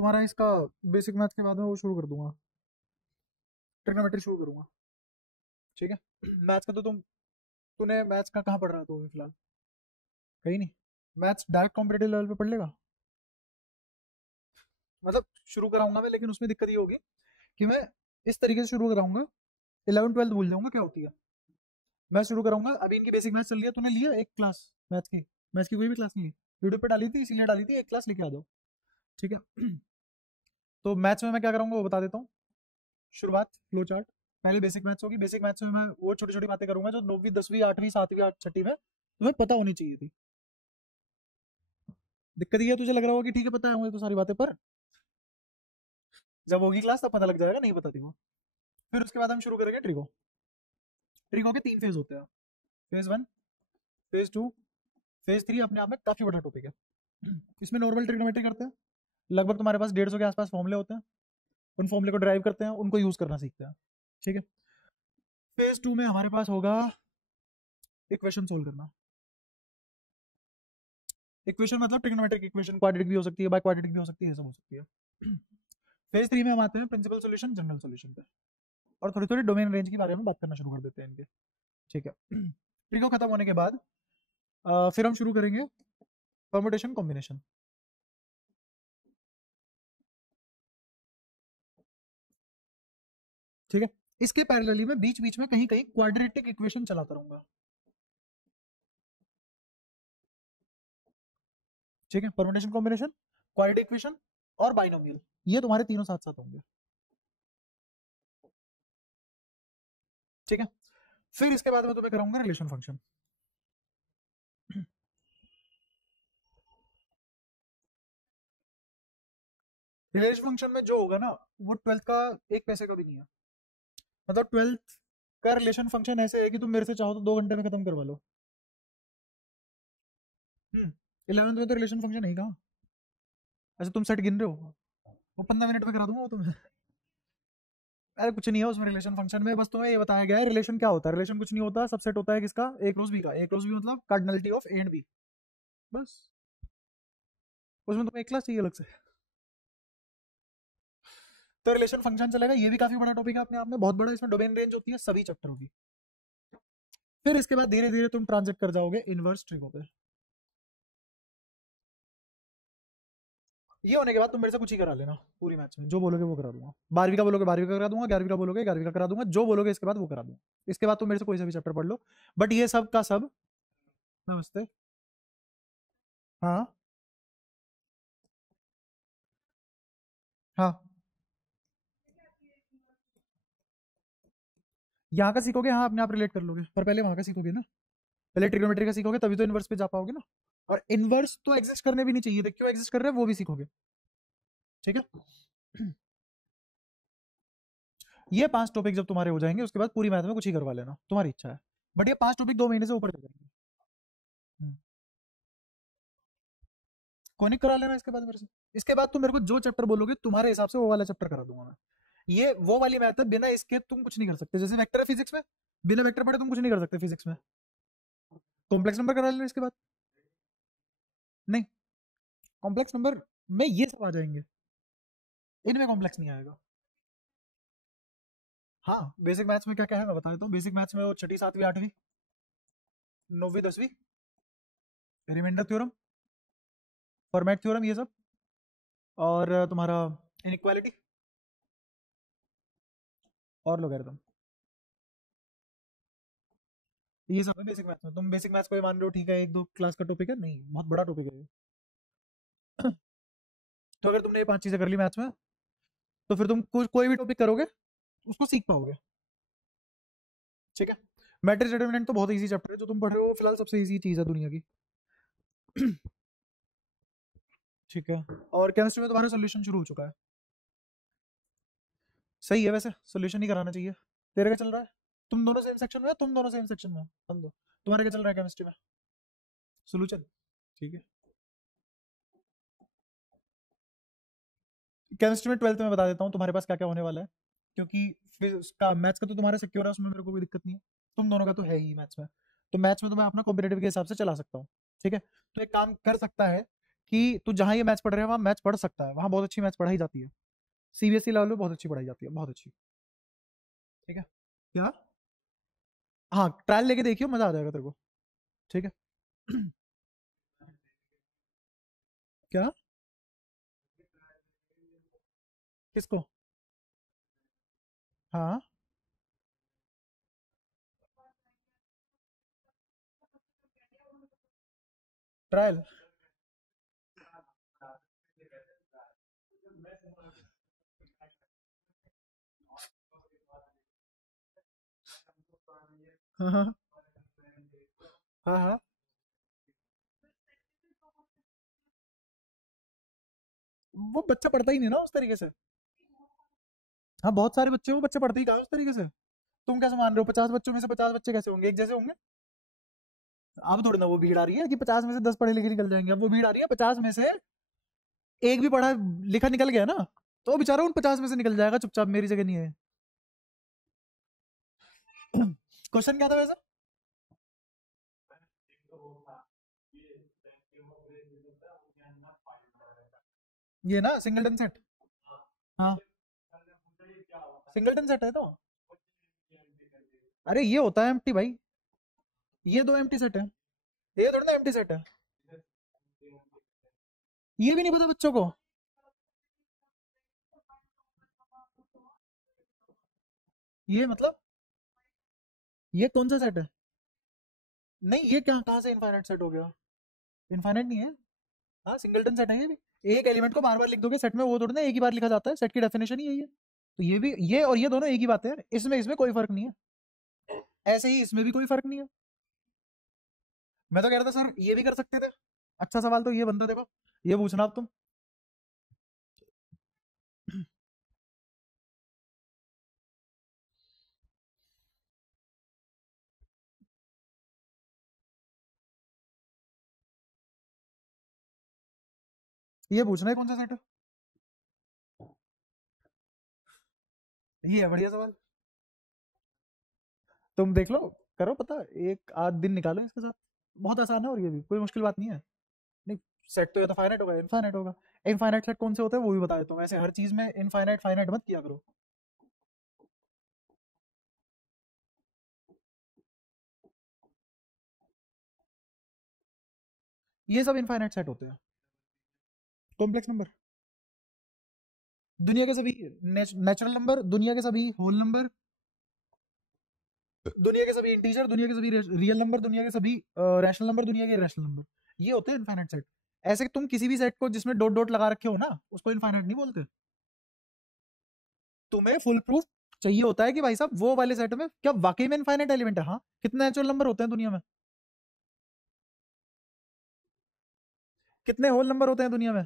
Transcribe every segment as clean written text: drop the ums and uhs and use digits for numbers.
तुम्हारा इसका basic math के बाद में वो शुरू कर दूंगा, ट्रिग्नोमेट्री शुरू करूंगा, ठीक है। मैथ्स का तो तूने मैथ्स का कहाँ पढ़ रहा है तू अभी फिलहाल? कहीं नहीं? मैथ्स डायरेक्ट कॉम्पिटेटिव लेवल पे पढ़ लेगा? मतलब शुरू कराऊंगा मैं, लेकिन उसमें दिक्कत ये होगी कि मैं इस तरीके से शुरू कराऊंगा, 11th 12th भूल जाऊंगा क्या होती है। मैं शुरू कराऊंगा, अभी इनकी बेसिक मैथ्स चल रही है, तूने लिया एक क्लास मैथ्स की कोई भी क्लास नहीं ली? यूट्यूब पे डाली थी, इसीलिए डाली थी, एक क्लास लेके आ जाओ, ठीक है। तो मैथ्स में मैं क्या कराऊंगा वो बता देता हूँ। शुरुआत फ्लो चार्ट, पहले बेसिक मैथ्स होगी, बेसिक मैथ्स में मैं वो छोटी छोटी बातें करूंगा जो 9वीं 10वीं 8वीं 7वीं 6वीं में तुम्हें पता होनी चाहिए थी। दिक्कत ये है, तुझे लग रहा होगा कि ठीक है पता है मुझे तो सारी बातें, पर जब होगी क्लास तब पता लग जाएगा नहीं पता थी वो। फिर उसके बाद हम शुरू करेंगे ट्रिगो। ट्रिगो के 3 फेज होते हैं, फेज 1, फेज 2, फेज 3 अपने आप में काफी बड़ा टॉपिक है। इसमें नॉर्मल ट्रिग्नोमेट्री करते हैं, लगभग तुम्हारे पास 150 के आसपास फॉर्मूले होते हैं, उन फॉर्मूले को ड्राइव करते हैं, उनको यूज करना सीखते हैं, ठीक है। फेज 2 में हमारे पास होगा इक्वेशन सोल्व करना। इक्वेशन मतलब ट्रिग्नोमेट्रिक इक्वेशन, क्वाड्रेटिक भी हो सकती है, बाय क्वाड्रेटिक भी हो सकती है, ये सब हो सकती है। फेज 3 में हम आते हैं प्रिंसिपल सॉल्यूशन, जनरल सॉल्यूशन पे, और थोड़ी थोड़ी डोमेन रेंज के बारे में बात करना शुरू कर देते हैं इनके, ठीक है। ट्रिगो खत्म होने के बाद फिर हम शुरू करेंगे परमुटेशन कॉम्बिनेशन, ठीक है। इसके पैरेलली में बीच बीच में कहीं कहीं क्वाड्रेटिक इक्वेशन चलाता रहूंगा, ठीक है। परमुटेशन कॉम्बिनेशन, क्वाड्रेटिक इक्वेशन और बाइनोमियल, ये तुम्हारे तीनों साथ साथ होंगे, ठीक है। फिर इसके बाद मैं तुम्हें कराऊंगा रिलेशन फंक्शन। रिलेशन फंक्शन में जो होगा ना वो 12th का 1 पैसे का भी नहीं है। मतलब 12th का रिलेशन फंक्शन ऐसे है कि तुम मेरे से चाहो तो 2 घंटे में खत्म करवा लो। 11th में तो रिलेशन फंक्शन नहीं कहा, ऐसे तुम सेट गिन रहे हो, वो 15 मिनट में करा दूंगा वो तुम्हें। अरे कुछ नहीं है उसमें रिलेशन फंक्शन में, बस तुम्हें ये बताया गया है रिलेशन क्या होता है। रिलेशन कुछ नहीं होता, सबसेट होता है किसका? ए क्रॉस बी का। ए क्रॉस बी मतलब cardinality of A and B, बस। उसमें तुम्हें एक क्लास चाहिए अलग से। तो रिलेशन फंक्शन चलेगा, ये भी काफी बड़ा टॉपिक है अपने आप में, बहुत बड़ा। इसमें डोमेन रेंज होती है सभी चैप्टरों की। फिर इसके बाद धीरे धीरे तुम ट्रांजिट कर जाओगे इनवर्स ट्रिगो पे। ये होने के बाद तुम मेरे से कुछ ही करा लेना पूरी मैथ्स में, जो बोलोगे वो करा दूंगा। 12वीं का बोलोगे 12वीं का करा दूंगा, 11वीं का बोलोगे 11वीं का करा दूंगा, जो बोलोगे इसके बाद वो करा दूंगा। इसके बाद तुम मेरे से कोई सा भी चैप्टर पढ़ लो, बट ये सब का सब। नमस्ते। हाँ हाँ, यहाँ का सीखोगे, हाँ अपने आप रिलेट कर लोगे, पर पहले वहां का सीखोगे ना। पहले ट्रिग्नोमेट्री का सीखोगे तभी तो इनवर्स पे जा पाओगे ना। और इनवर्स तो एग्जिस्ट करने भी नहीं चाहिए थे, क्यों एग्जिस्ट कर रहे हैं वो भी सीखोगे, ठीक है। ये 5 टॉपिक जब तुम्हारे हो जाएंगे उसके बाद पूरी मैथ में कुछ ही करवा लेना, तुम्हारी इच्छा है। बट ये 5 टॉपिक 2 महीने से ऊपर चल जाएंगे। हम्म। कॉनिक करा लेना इसके बाद मेरे से। इसके बाद तुम मेरे को जो चैप्टर बोलोगे तुम्हारे हिसाब से वो वाला चैप्टर करा दूंगा मैं। ये वो वाली मैथ है, बिना इसके तुम कुछ नहीं कर सकते। जैसे वेक्टर है फिजिक्स में, बिना वेक्टर पढ़े तुम कुछ नहीं कर सकते फिजिक्स में। कॉम्प्लेक्स नंबर करा लेना इसके बाद। नहीं, कॉम्प्लेक्स नंबर में ये सब आ जाएंगे, इनमें कॉम्प्लेक्स नहीं आएगा। हाँ, बेसिक मैथ्स में क्या क्या है मैं बता देता हूँ। बेसिक मैथ्स में वो 6ठी 7वीं 8वीं 9वीं 10वीं, रिमाइंडर थ्योरम, फॉर्मेट थ्योरम, ये सब। और तुम्हारा इनइक्वालिटी और लोगैरिथम, ये सब है बेसिक मैथ्स में। तुम बेसिक मैथ्स को ये मान रहे हो ठीक है 1-2 क्लास का टॉपिक है, नहीं बहुत बड़ा टॉपिक है ये। तो अगर तुमने ये 5 चीजें कर ली मैथ्स में, तो फिर तुम कोई भी टॉपिक करोगे उसको सीख पाओगे, ठीक है। मैट्रिक्स डिटरमिनेंट तो बहुत इजी चैप्टर है, जो तुम पढ़ रहे हो फिलहाल सबसे इजी चीज है दुनिया की। ठीक है। और केमिस्ट्री में तुम्हारा सोल्यूशन शुरू हो चुका है, सही है। वैसे सोल्यूशन ही कराना चाहिए। तेरे का चल रहा है? तुम दोनों सेम सेक्शन में हो? तुम दोनों सेम सेक्शन में हो? हम दो। तुम्हारे क्या चल रहा है केमिस्ट्री में? सोल्यूशन, ठीक है। केमिस्ट्री में 12th में बता देता हूँ तुम्हारे पास क्या क्या होने वाला है, क्योंकि फिर उसका मैथ्स का तो तुम्हारा सिक्योर है, उसमें मेरे को कोई दिक्कत नहीं है। तुम दोनों का तो है ही मैथ्स में, तो मैथ्स में तो मैं अपना कॉम्पिटेटिव के हिसाब से चला सकता हूँ, ठीक है। तो एक काम कर सकता है कि तू जहाँ ये मैथ्स पढ़ रहे है वहाँ मैथ्स पढ़ सकता है, वहाँ बहुत अच्छी मैथ्स पढ़ाई जाती है, सीबीएसई लेवल पे बहुत अच्छी पढ़ाई जाती है, बहुत अच्छी। ठीक है क्या? हाँ ट्रायल लेके देखियो, मजा आ जाएगा तेरे को। ठीक है क्या? किसको? हाँ ट्रायल। हाँ हाँ हाँ हाँ। वो बच्चा पढ़ता ही नहीं ना उस तरीके से। हाँ बहुत सारे बच्चे, वो बच्चे पढ़ते ही कहाँ उस तरीके से। तुम कैसे मान रहे हो 50 बच्चों में से 50 बच्चे कैसे होंगे, एक जैसे होंगे? अब थोड़ी ना वो भीड़ आ रही है कि 50 में से 10 पढ़े लिखे निकल जाएंगे, अब वो भीड़ आ रही है 50 में से एक भी पढ़ा लिखा निकल गया ना, तो बेचारा उन 50 में से निकल जाएगा चुपचाप, मेरी जगह नहीं है। क्वेश्चन क्या था वैसे? ये ना सिंगलटन सेट। हाँ सिंगलटन सेट है तो। अरे ये होता है एम्प्टी भाई, ये दो एम्प्टी सेट है, ये थोड़ा ना एम्प्टी सेट है। ये भी नहीं पता बच्चों को? ये मतलब ये कौन सा सेट है? नहीं ये क्या कहाँ से इनफाइनाइट सेट हो गया? इनफाइनाइट नहीं है। हाँ सिंगलटन सेट है ये भी। एक एलिमेंट को बार बार लिख दोगे सेट में, वो थोड़ा ना एक ही बार लिखा जाता है, सेट की डेफिनेशन ही यही है। तो ये भी, ये और ये दोनों एक ही बात है, इसमें इसमें कोई फर्क नहीं है। ऐसे ही इसमें भी कोई फर्क नहीं है। मैं तो कह रहा था सर ये भी कर सकते थे। अच्छा सवाल तो ये बनता, देखो ये पूछना अब तुम। ये पूछना है कौन सा सेट है। ये है बढ़िया सवाल। तुम देख लो, करो पता, एक आध दिन निकालो इसके साथ, बहुत आसान है और ये भी कोई मुश्किल बात नहीं है। नहीं, सेट तो या तो फाइनाइट होगा इनफाइनाइट होगा। इनफाइनाइट सेट कौन से होते हैं वो भी बता देता हूँ, ऐसे हर चीज में इनफाइनाइट फाइनाइट मत किया करो। ये सब इनफाइनाइट सेट होते हैं। कॉम्प्लेक्स नंबर, दुनिया के सभी नेचुरल नंबर, दुनिया के सभी होल नंबर, दुनिया के सभी इंटीजर, दुनिया के सभी रियल नंबर, दुनिया के सभी रैशनल नंबर, दुनिया के रैशनल नंबर, ये होते हैं इनफाइनाइट सेट। ऐसे कि तुम किसी भी सेट को जिसमें डॉट डॉट लगा रखे हो ना, उसको इनफाइनाइट नहीं बोलते। तुम्हें फुल प्रूफ चाहिए होता है कि भाई साहब वो वाले सेट में क्या वाकई में इनफाइनाइट एलिमेंट है। हाँ कितने नेचुरल नंबर होते हैं दुनिया में, कितने होल नंबर होते हैं दुनिया में,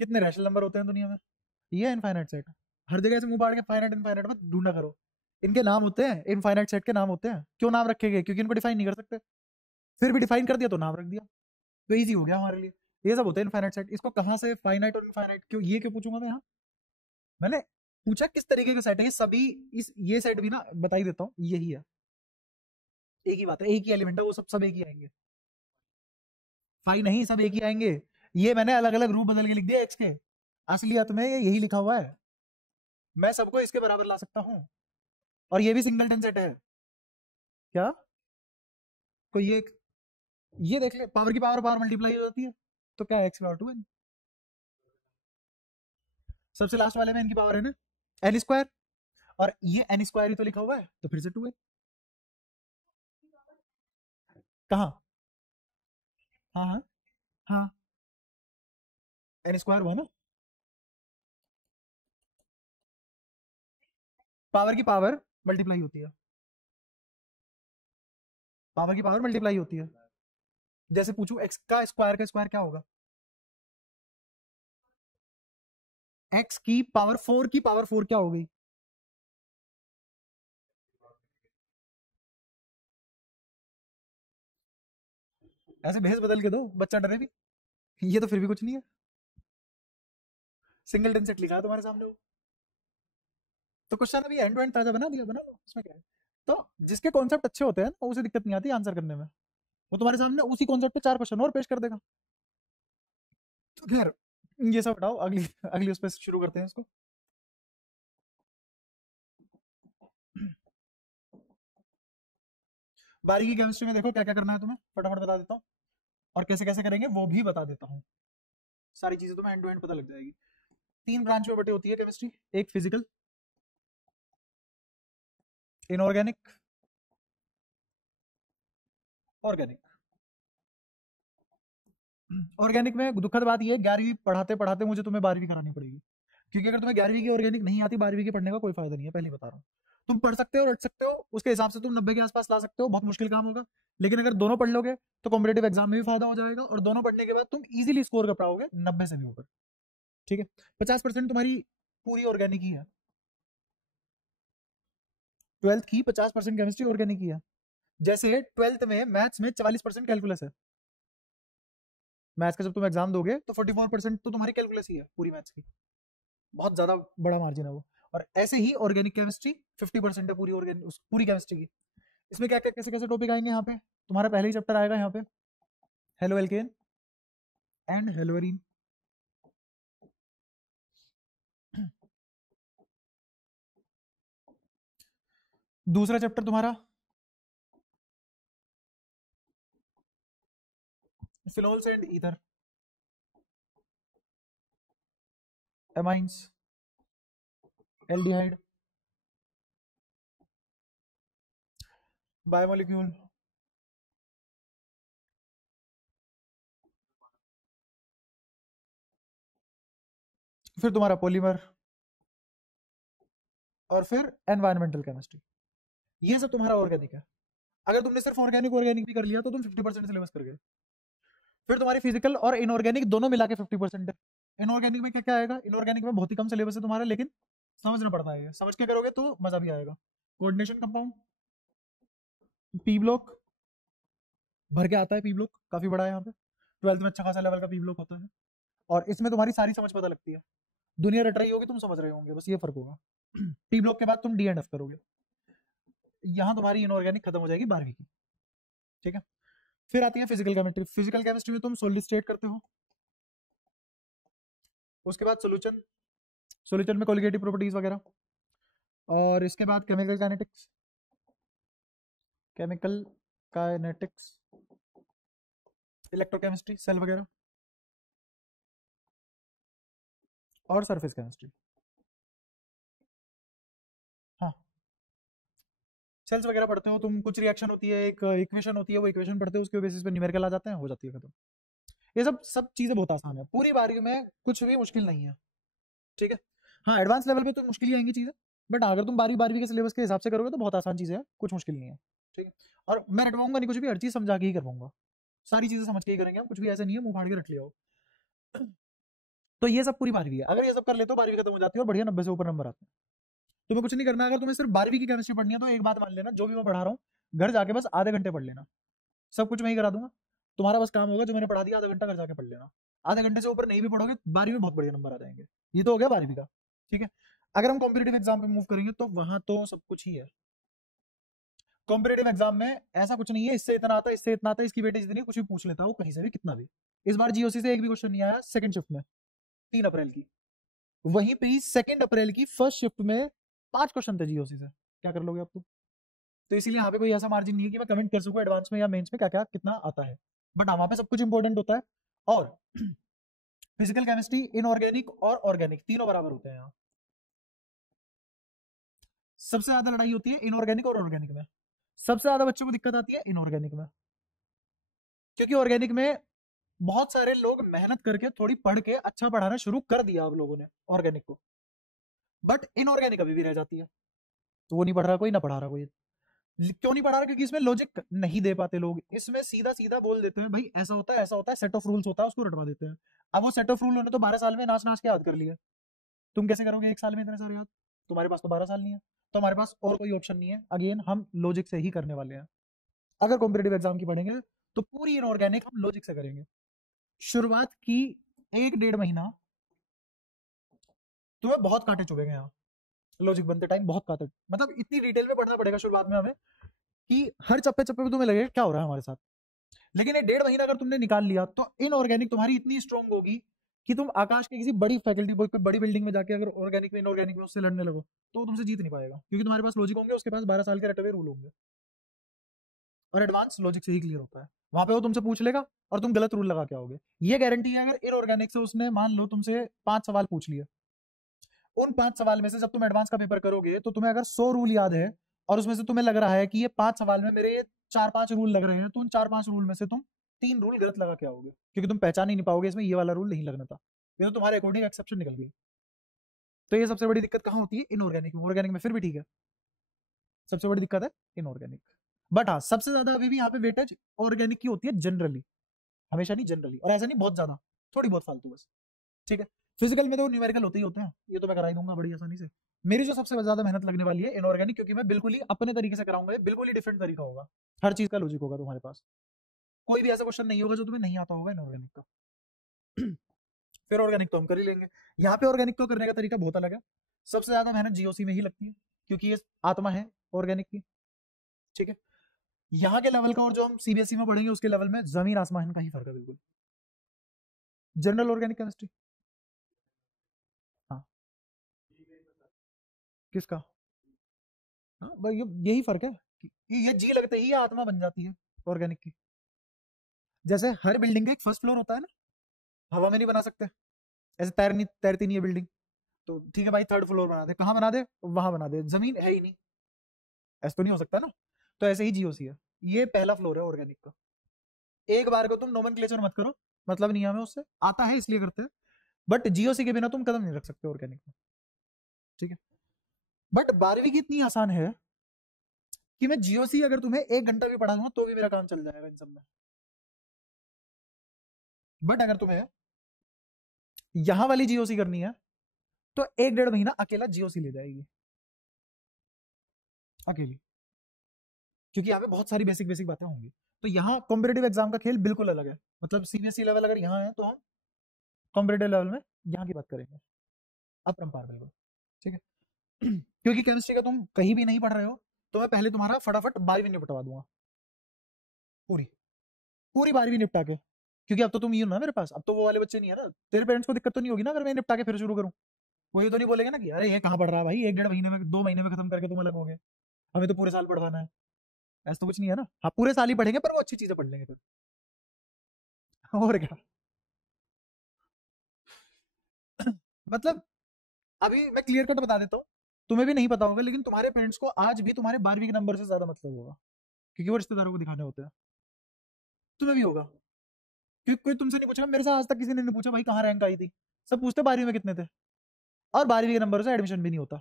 कितने रैशनल नंबर होते हैं दुनिया में, ये है इनफाइनाइट सेट। हर जगह से मुंह पाड़ के फाइनाइट इनफाइनाइट मत ढूंढा करो। इनके नाम होते हैं, इनफाइनाइट सेट के नाम होते हैं। क्यों नाम रखे गए? क्योंकि इनको डिफाइन नहीं कर सकते, फिर भी डिफाइन कर दिया तो नाम रख दिया, तो इजी हो गया हमारे लिए। ये सब होते हैं इनफाइनाइट सेट। इसको कहाँ से फाइनाइट और इनफाइनाइट क्यों, ये क्यों पूछूंगा मैं यहाँ? मैंने पूछा किस तरीके का सेट है ये सभी, इस ये सेट भी ना बता ही देता हूँ, यही है, एक ही बात है, एक ही एलिमेंट है, वो सब सब एक ही आएंगे। फाई नहीं, सब एक ही आएंगे। ये मैंने अलग अलग रूप बदल के लिख दिया एक्स के, असलियत में ये यही लिखा हुआ है। मैं सबको इसके बराबर ला सकता हूँ, और ये भी सिंगलटन सेट है। क्या? कोई ये देख ले, पावर की पावर पावर मल्टीप्लाई हो जाती है, तो क्या एक्स पावर 2 एन। सबसे लास्ट वाले में इनकी पावर है ना एन स्क्वायर, और ये एन स्क्वायर ही तो लिखा हुआ है, तो फिर से 2 एन। कहाँ? हाँ हाँ हाँ, एन स्क्वायर हुआ ना, पावर की पावर मल्टीप्लाई होती है, पावर की पावर मल्टीप्लाई होती है। जैसे पूछू एक्स का स्क्वायर क्या होगा? एक्स की पावर 4 की पावर 4 क्या होगी? ऐसे भेस बदल के दो, बच्चा डरे भी। ये तो फिर भी कुछ नहीं है, सिंगल सेट लिखा है तुम्हारे सामने वो। तो क्वेश्चन अभी एंड टू एंड ताजा बना दिया, बना लो, इसमें क्या है। तो जिसके कॉन्सेप्ट अच्छे होते हैं ना उसे दिक्कत नहीं आती आंसर करने में, वो तुम्हारे सामने उसी कॉन्सेप्ट पे 4 क्वेश्चन और पेश कर देगा। तो खैर ये सब हटाओ, अगली अगली उस पर शुरू करते हैं इसको। बारीकी केमिस्ट्री में देखो क्या क्या करना है तुम्हें, फटाफट बता देता हूँ, और कैसे कैसे करेंगे वो भी बता देता हूँ। सारी चीजें तुम्हें एंड टू एंड पता लग जाएगी। 3 ब्रांच में बटी होती है केमिस्ट्री, एक फिजिकल, इनऑर्गेनिक, ऑर्गेनिक। ऑर्गेनिक में दुखद बात ये है, 11वीं पढ़ाते पढ़ाते मुझे तुम्हें 12वीं करानी पड़ेगी, क्योंकि अगर तुम्हें 11वीं की ऑर्गेनिक नहीं आती, 12वीं की पढ़ने का कोई फायदा नहीं है, पहले बता रहा हूँ। तुम पढ़ सकते हो, रट सकते हो, उसके हिसाब से तुम 90 के आसपास ला सकते हो, बहुत मुश्किल काम होगा। लेकिन अगर दोनों पढ़ लोगे तो कॉम्पिटेटिव एग्जाम में भी फायदा हो जाएगा, और दोनों पढ़ने के बाद तुम इजीली स्कोर कर पाओगे 90 से भी ऊपर। ठीक है, 50% तुम्हारी पूरी ऑर्गेनिक ही है, 12th की 50% केमिस्ट्री ऑर्गेनिक ही है। जैसे 12th में मैथ्स में 44% कैलकुलस है, मैथ्स का जब तुम एग्जाम दोगे तो 44% तो तुम्हारी कैलकुलस ही है पूरी मैथ्स की, बहुत ज्यादा बड़ा मार्जिन है वो। और ऐसे ही ऑर्गेनिक केमिस्ट्री 50% है पूरी ऑर्गेनिक, पूरी केमिस्ट्री की। इसमें क्या क्या कैसे कैसे टॉपिक आएंगे यहाँ पे, तुम्हारा पहले ही चैप्टर आएगा यहाँ पे, हेलो एल्केन एंड हेलोरीन। दूसरा चैप्टर तुम्हारा phenols and ether, amines, aldehyde, biomolecule, फिर तुम्हारा पॉलीमर, और फिर एनवायरमेंटल केमिस्ट्री। ये सब तुम्हारा ऑर्गेनिक है। अगर तुमने सिर्फ ऑर्गेनिक ऑर्गेनिक भी कर लिया तो तुम 50% सिलेबस कर गए। फिर तुम्हारी फिजिकल और इनऑर्गेनिक दोनों मिला के 50% है। इनऑर्गेनिक में क्या क्या आएगा, इनऑर्गेनिक में बहुत ही कम सिलेबस है तुम्हारा, लेकिन समझना पड़ता है, समझ के करोगे तो मजा भी आएगा। कोऑर्डिनेशन कंपाउंड, पी ब्लॉक भर के आता है, पी ब्लॉक काफी बड़ा है यहाँ पे, 12th में अच्छा खासा लेवल का पी ब्लॉक होता है, और इसमें तुम्हारी सारी समझ पता लगती है। दुनिया रट रही होगी, तुम समझ रहे होंगे, बस ये फर्क होगा। पी ब्लॉक के बाद तुम डी एंड एफ करोगे, यहाँ तुम्हारी इनऑर्गेनिक खत्म हो जाएगी 12वीं की। ठीक है, फिर आती है फिजिकल केमिस्ट्री। फिजिकल केमिस्ट्री में तुम सॉलिड स्टेट करते हो, उसके बाद सोल्यूशन, सोल्यूशन में कोलिगेटिव प्रॉपर्टीज वगैरह, और इसके बाद chemical kinetics, chemical kinetics, electrochemistry, cell वगैरह, और सरफेस केमिस्ट्री। हाँ, सेल्स वगैरह पढ़ते हो तुम, कुछ रिएक्शन होती है, एक इक्वेशन होती है, वो इक्वेशन पढ़ते हो, उसके बेसिस पे न्यूमेरिकल आ जाते हैं, हो जाती है खत्म। ये सब चीजें बहुत आसान है, पूरी बारी में कुछ भी मुश्किल नहीं है। ठीक है, हाँ एडवांस लेवल पे तो मुश्किल ही आएंगी चीजें, बट अगर तुम 12वीं के सिलेबस के हिसाब से करोगे तो बहुत आसान चीजें हैं, कुछ मुश्किल नहीं है। ठीक है, और मैं रटवाऊंगा नहीं कुछ भी, हर चीज समझा के ही कर पाऊंगा, सारी चीजें समझ के ही करेंगे हम, कुछ भी ऐसा नहीं है मुंह फाड़ के रख लिया हो। तो ये सब पूरी 12वीं है, अगर ये सब कर लेते हो 12वीं खत्म हो जाती है और बढ़िया 90 से ऊपर नंबर आते हैं। तुम्हें कुछ नहीं करना, अगर तुम्हें सिर्फ 12वीं की केमिस्ट्री पढ़नी है तो एक बात मान लेना, जो भी मैं पढ़ा रहा हूँ घर जाके बस आधे घंटे पढ़ लेना, सब कुछ मैं ही करा दूंगा। तुम्हारा बस काम होगा जो मैंने पढ़ा दिया आधा घंटा घर जाके पढ़ लेना। आधे घंटे से ऊपर नहीं भी पढ़ोगे 12वीं में बहुत बढ़िया नंबर आ जाएंगे। ये तो हो गया 12वीं का। ठीक है, अगर हम कॉम्पिटेटिव एग्जाम पे मूव करेंगे तो वहां तो सब कुछ ही है। कॉम्पिटेटिव एग्जाम में ऐसा कुछ नहीं है इससे इतना आता है, इससे इतना आता है, इसकी वेटेज इतनी, कुछ भी पूछ लेता है वो कहीं से भी कितना भी। इस बार जीओसी से एक भी क्वेश्चन नहीं आया सेकंड शिफ्ट में 3 अप्रैल की, वहीं पे ही 2 अप्रैल की फर्स्ट शिफ्ट में 5 क्वेश्चन थे जीओसी से। क्या कर लोगे आप तो इसीलिए यहाँ पे कोई ऐसा मार्जिन नहीं है कि मैं कमेंट कर सकूँ एडवांस में या मेंस में क्या क्या कितना आता है, बट वहाँ पे सब कुछ इंपॉर्टेंट होता है। और फिजिकल केमिस्ट्री, इनऑर्गेनिक और ऑर्गेनिक तीनों बराबर होते हैं यहाँ। सबसे ज्यादा लड़ाई होती है इनऑर्गेनिक और ऑर्गेनिक में, सबसे ज्यादा बच्चों को दिक्कत आती है इनऑर्गेनिक में, क्योंकि ऑर्गेनिक में बहुत सारे लोग मेहनत करके थोड़ी पढ़ के अच्छा पढ़ाना शुरू कर दिया आप लोगों ने ऑर्गेनिक को, बट इनऑर्गेनिक अभी भी रह जाती है, तो वो नहीं पढ़ रहा कोई, ना पढ़ा रहा कोई। क्यों नहीं पढ़ा रहा, क्योंकि इसमें लॉजिक नहीं दे पाते लोग, इसमें सीधा सीधा बोल देते हैं भाई ऐसा होता है ऐसा होता है, सेट ऑफ रूल्स होता है, उसको रटवा देते हैं। अब वो सेट ऑफ रूल उन्होंने तो 12 साल में नाच नाच के याद कर लिया, तुम कैसे करोगे 1 साल में इतने सारे याद, तुम्हारे पास तो 12 साल नहीं है, तो हमारे पास और कोई ऑप्शन नहीं है, अगेन हम लॉजिक से ही करने वाले हैं। अगर कॉम्पिटेटिव एग्जाम की पढ़ेंगे तो पूरी इनऑर्गेनिक हम लॉजिक से करेंगे। शुरुआत की 1-1.5 महीना तुम्हें बहुत कांटे चुभेंगे यहाँ, लॉजिक बनते टाइम बहुत कांटे, मतलब इतनी डिटेल में पढ़ना पड़ेगा शुरुआत में हमें कि हर चप्पे चप्पे पे तुम्हें लगेगा क्या हो रहा है हमारे साथ। लेकिन ये 1.5 महीना अगर तुमने निकाल लिया तो इनऑर्गेनिक तुम्हारी इतनी स्ट्रांग होगी कि तुम आकाश की किसी बड़ी फैकल्टी बड़ी बिल्डिंग में जाके अगर ऑर्गेनिक में इनऑर्गेनिक में उससे लड़ने लगो तो तुमसे जीत नहीं पाएगा, क्योंकि तुम्हारे पास लॉजिक होंगे, उसके पास 12 साल के रटे हुए रूल होंगे, और एडवांस लॉजिक से ही क्लियर होता है। वहां पे वो तुमसे पूछ लेगा और तुम गलत रूल लगा के आओगे। ये गारंटी है अगर इनऑर्गेनिक से उसने मान लो तुमसे 5 सवाल पूछ लिए, उन 5 सवाल में से जब तुम एडवांस का पेपर करोगे तो तुम्हें अगर 100 रूल याद है और उसमें से तुम्हें लग रहा है कि ये 5 सवाल में मेरे 4-5 रूल लग रहे हैं, तो उन 4-5 रूल में से तुम 3 रूल गलत लगा के आओगे, क्योंकि तुम पहचान ही नहीं पाओगे इसमें ये वाला रूल नहीं लगना था, ये तो तुम्हारे अकॉर्डिंग एक्सेप्शन निकल गई। तो ये सबसे बड़ी दिक्कत कहाँ होती है? इनऑर्गेनिक में। ऑर्गेनिक में फिर भी ठीक है, सबसे बड़ी दिक्कत है इनऑर्गेनिक। बट हाँ, सबसे ज्यादा अभी भी यहाँ पे वेटेज ऑर्गेनिक की होती है जनरली, हमेशा नहीं, जनरली, और ऐसा नहीं बहुत ज्यादा, थोड़ी बहुत फालतू बस, ठीक है। फिजिकल में तो न्यूमेरिकल होते ही होते हैं, ये तो मैं करा ही दूंगा बड़ी आसानी से। मेरी जो सबसे ज्यादा मेहनत लगने वाली है इनऑर्गेनिक, क्योंकि मैं बिल्कुल ही अपने तरीके से कराऊंगा, बिल्कुल ही डिफरेंट तरीका होगा, हर चीज का लॉजिक होगा तुम्हारे पास, कोई भी ऐसा क्वेश्चन नहीं होगा जो तुम्हें नहीं आता होगा इनऑर्गेनिक का। फिर ऑर्गेनिक तो हम कर ही लेंगे। यहाँ पे ऑर्गेनिक को करने का तरीका बहुत अलग है। सबसे ज्यादा मेहनत जीओसी में ही लगती है, क्योंकि ये आत्मा है ऑर्गेनिक की, ठीक है। यहाँ के लेवल का और जो हम सीबीएसई में पढ़ेंगे उसके लेवल में जमीन आसमान का ही फर्क है बिल्कुल। जनरल ऑर्गेनिक केमिस्ट्री, हाँ, किसका? हाँ भाई, यही फर्क है कि ये जी लगते ही ये आत्मा बन जाती है ऑर्गेनिक की। जैसे हर बिल्डिंग का एक फर्स्ट फ्लोर होता है ना, हवा में नहीं बना सकते, ऐसे तैरती नहीं है बिल्डिंग, तो ठीक है भाई थर्ड फ्लोर बना दे, कहाँ बना दे? वहां बना दे, जमीन है ही नहीं, ऐसा तो नहीं हो सकता ना। तो ऐसे ही जीओसी है, ये पहला फ्लोर है ऑर्गेनिक का। एक बार को तुम नोमेनक्लेचर मत करो, मतलब नहीं हमें उससे, आता है इसलिए करते हैं, बट जीओसी के बिना तुम कदम नहीं रख सकते ऑर्गेनिक में, ठीक है। बट 12वीं की इतनी आसान है कि मैं जीओसी अगर तुम्हें 1 घंटा भी पढ़ा दूंगा तो भी मेरा काम चल जाएगा इन सब में। बट अगर तुम्हें यहां वाली जीओसी करनी है तो 1-1.5 महीना अकेला जीओसी ले जाएगी, अकेली, क्योंकि यहाँ पे बहुत सारी बेसिक बेसिक बातें होंगी। तो यहाँ कॉम्पिटेटिव एग्जाम का खेल बिल्कुल अलग है, मतलब सीबीएसई लेवल अगर यहाँ है तो हम कॉम्पिटेटिव लेवल में यहाँ की बात करेंगे, अपरंपार बिल्कुल, ठीक है। क्योंकि केमिस्ट्री का तुम कहीं भी नहीं पढ़ रहे हो, तो मैं पहले तुम्हारा फटाफट 12वीं निपटवा दूंगा, पूरी पूरी 12वीं निपटा के, क्योंकि अब तो तुम ही हो ना मेरे पास, अब तो वो वाले बच्चे नहीं है ना, तेरे पेरेंट्स को दिक्कत तो नहीं होगी ना अगर मैं निपटा के फिर शुरू करूँ। वो ये तो नहीं बोलेगा ना कि अरे ये कहाँ पढ़ रहा है भाई, 1-1.5 महीने में 2 महीने में खत्म करके तुम अलग हो गए, हमें तो पूरे साल पढ़वाना है। ऐसा तो कुछ नहीं है ना, हाँ पूरे साल ही पढ़ेंगे पर वो अच्छी चीजें पढ़ लेंगे फिर। और क्या। मतलब अभी मैं क्लियर कट बता देता हूँ, तुम्हें भी नहीं पता होगा, लेकिन तुम्हारे पेरेंट्स को आज भी तुम्हारे 12वीं के नंबर से ज्यादा मतलब होगा, क्योंकि वो रिश्तेदारों को दिखाने होते हैं। तुम्हें भी होगा, क्योंकि कोई तुमसे नहीं पूछेगा, मेरे से आज तक किसी ने नहीं पूछा भाई कहाँ रैंक आई थी, सब पूछते 12वीं में कितने थे, और 12वीं के नंबर से एडमिशन भी नहीं होता।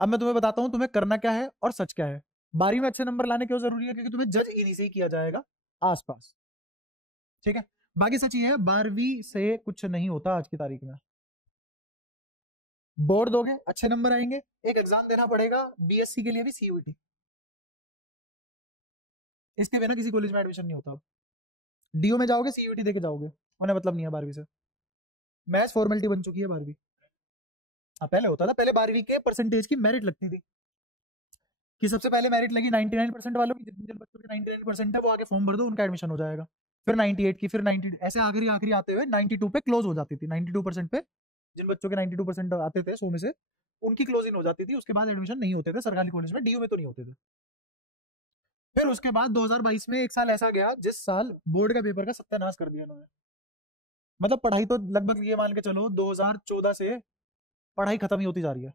अब मैं तुम्हें बताता हूँ तुम्हें करना क्या है और सच क्या है। 12वीं में अच्छे नंबर लाने क्यों जरूरी है? क्योंकि तुम्हें जज इन्हीं से ही किया जाएगा आसपास, ठीक है। बाकी सच ये है 12वीं से कुछ नहीं होता आज की तारीख में। बोर्ड दोगे अच्छे नंबर आएंगे, एक एग्जाम देना पड़ेगा बीएससी के लिए भी, सीयूईटी, इसके बिना किसी कॉलेज में एडमिशन नहीं होता। डीओ में जाओगे सीयूईटी देके जाओगे, उन्हें मतलब नहीं है 12वीं से, मैथ्स फॉर्मेलिटी बन चुकी है 12वीं। हाँ पहले होता था, पहले 12वीं के परसेंटेज की मेरिट लगती थी, कि सबसे पहले मेरिट लगी 99% वालों की, जिन बच्चों के 99% है वो आगे फॉर्म भर दो उनका एडमिशन हो जाएगा, फिर 98 की, फिर 90, ऐसे आखिरी आखिरी आते हुए 92 पे क्लोज हो जाती थी, 92% पे जिन बच्चों के 92% आते थे 100 में से, उनकी क्लोजिंग हो जाती थी, उसके बाद एडमिशन नहीं होते थे सरकारी कॉलेज में, डीयू में तो नहीं होते थे। फिर उसके बाद 2022 में एक साल ऐसा गया जिस साल बोर्ड का पेपर का सत्यानाश कर दिया उन्होंने, मतलब पढ़ाई तो लगभग ये मान के चलो 2014 से पढ़ाई खत्म ही होती जा रही है,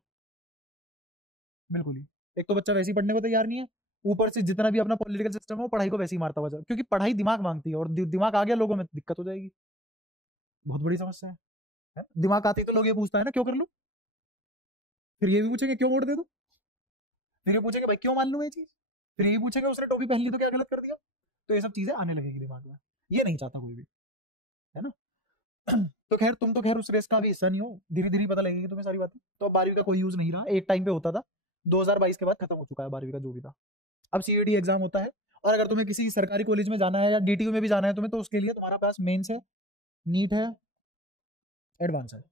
बिल्कुल ही। एक तो बच्चा वैसे ही पढ़ने को तैयार नहीं है, ऊपर से जितना भी अपना पॉलिटिकल सिस्टम है पढ़ाई को वैसे ही मारता हुआ, क्योंकि पढ़ाई दिमाग मांगती है, और दिमाग आ गया लोगों में दिक्कत हो जाएगी, बहुत बड़ी समस्या है? दिमाग आती तो लोग ये पूछता है ना क्यों कर लूं, फिर ये भी पूछेंगे क्यों वोट दे दूं, फिर ये पूछेंगे भाई क्यों मान लूं ये चीज, फिर ये पूछेंगे उसने टोपी पहन ली तो क्या गलत कर दिया। तो ये सब चीजें आने लगेगी दिमाग में, ये नहीं चाहता कोई भी, है ना। तो खैर तुम तो खैर उस रेस का भी हिस्सा नहीं हो, धीरे धीरे पता लगेगी तुम्हें सारी बातें। तो अब 12वीं का कोई यूज नहीं रहा, एक टाइम पे होता था, 2022 के बाद खत्म हो चुका है 12वीं का जो भी था। अब सीईटी एग्जाम होता है, और अगर तुम्हें किसी सरकारी कॉलेज में जाना है या डीटीयू में भी जाना है तुम्हें, तो उसके लिए तुम्हारा पास मेंस है, नीट है, एडवांस है,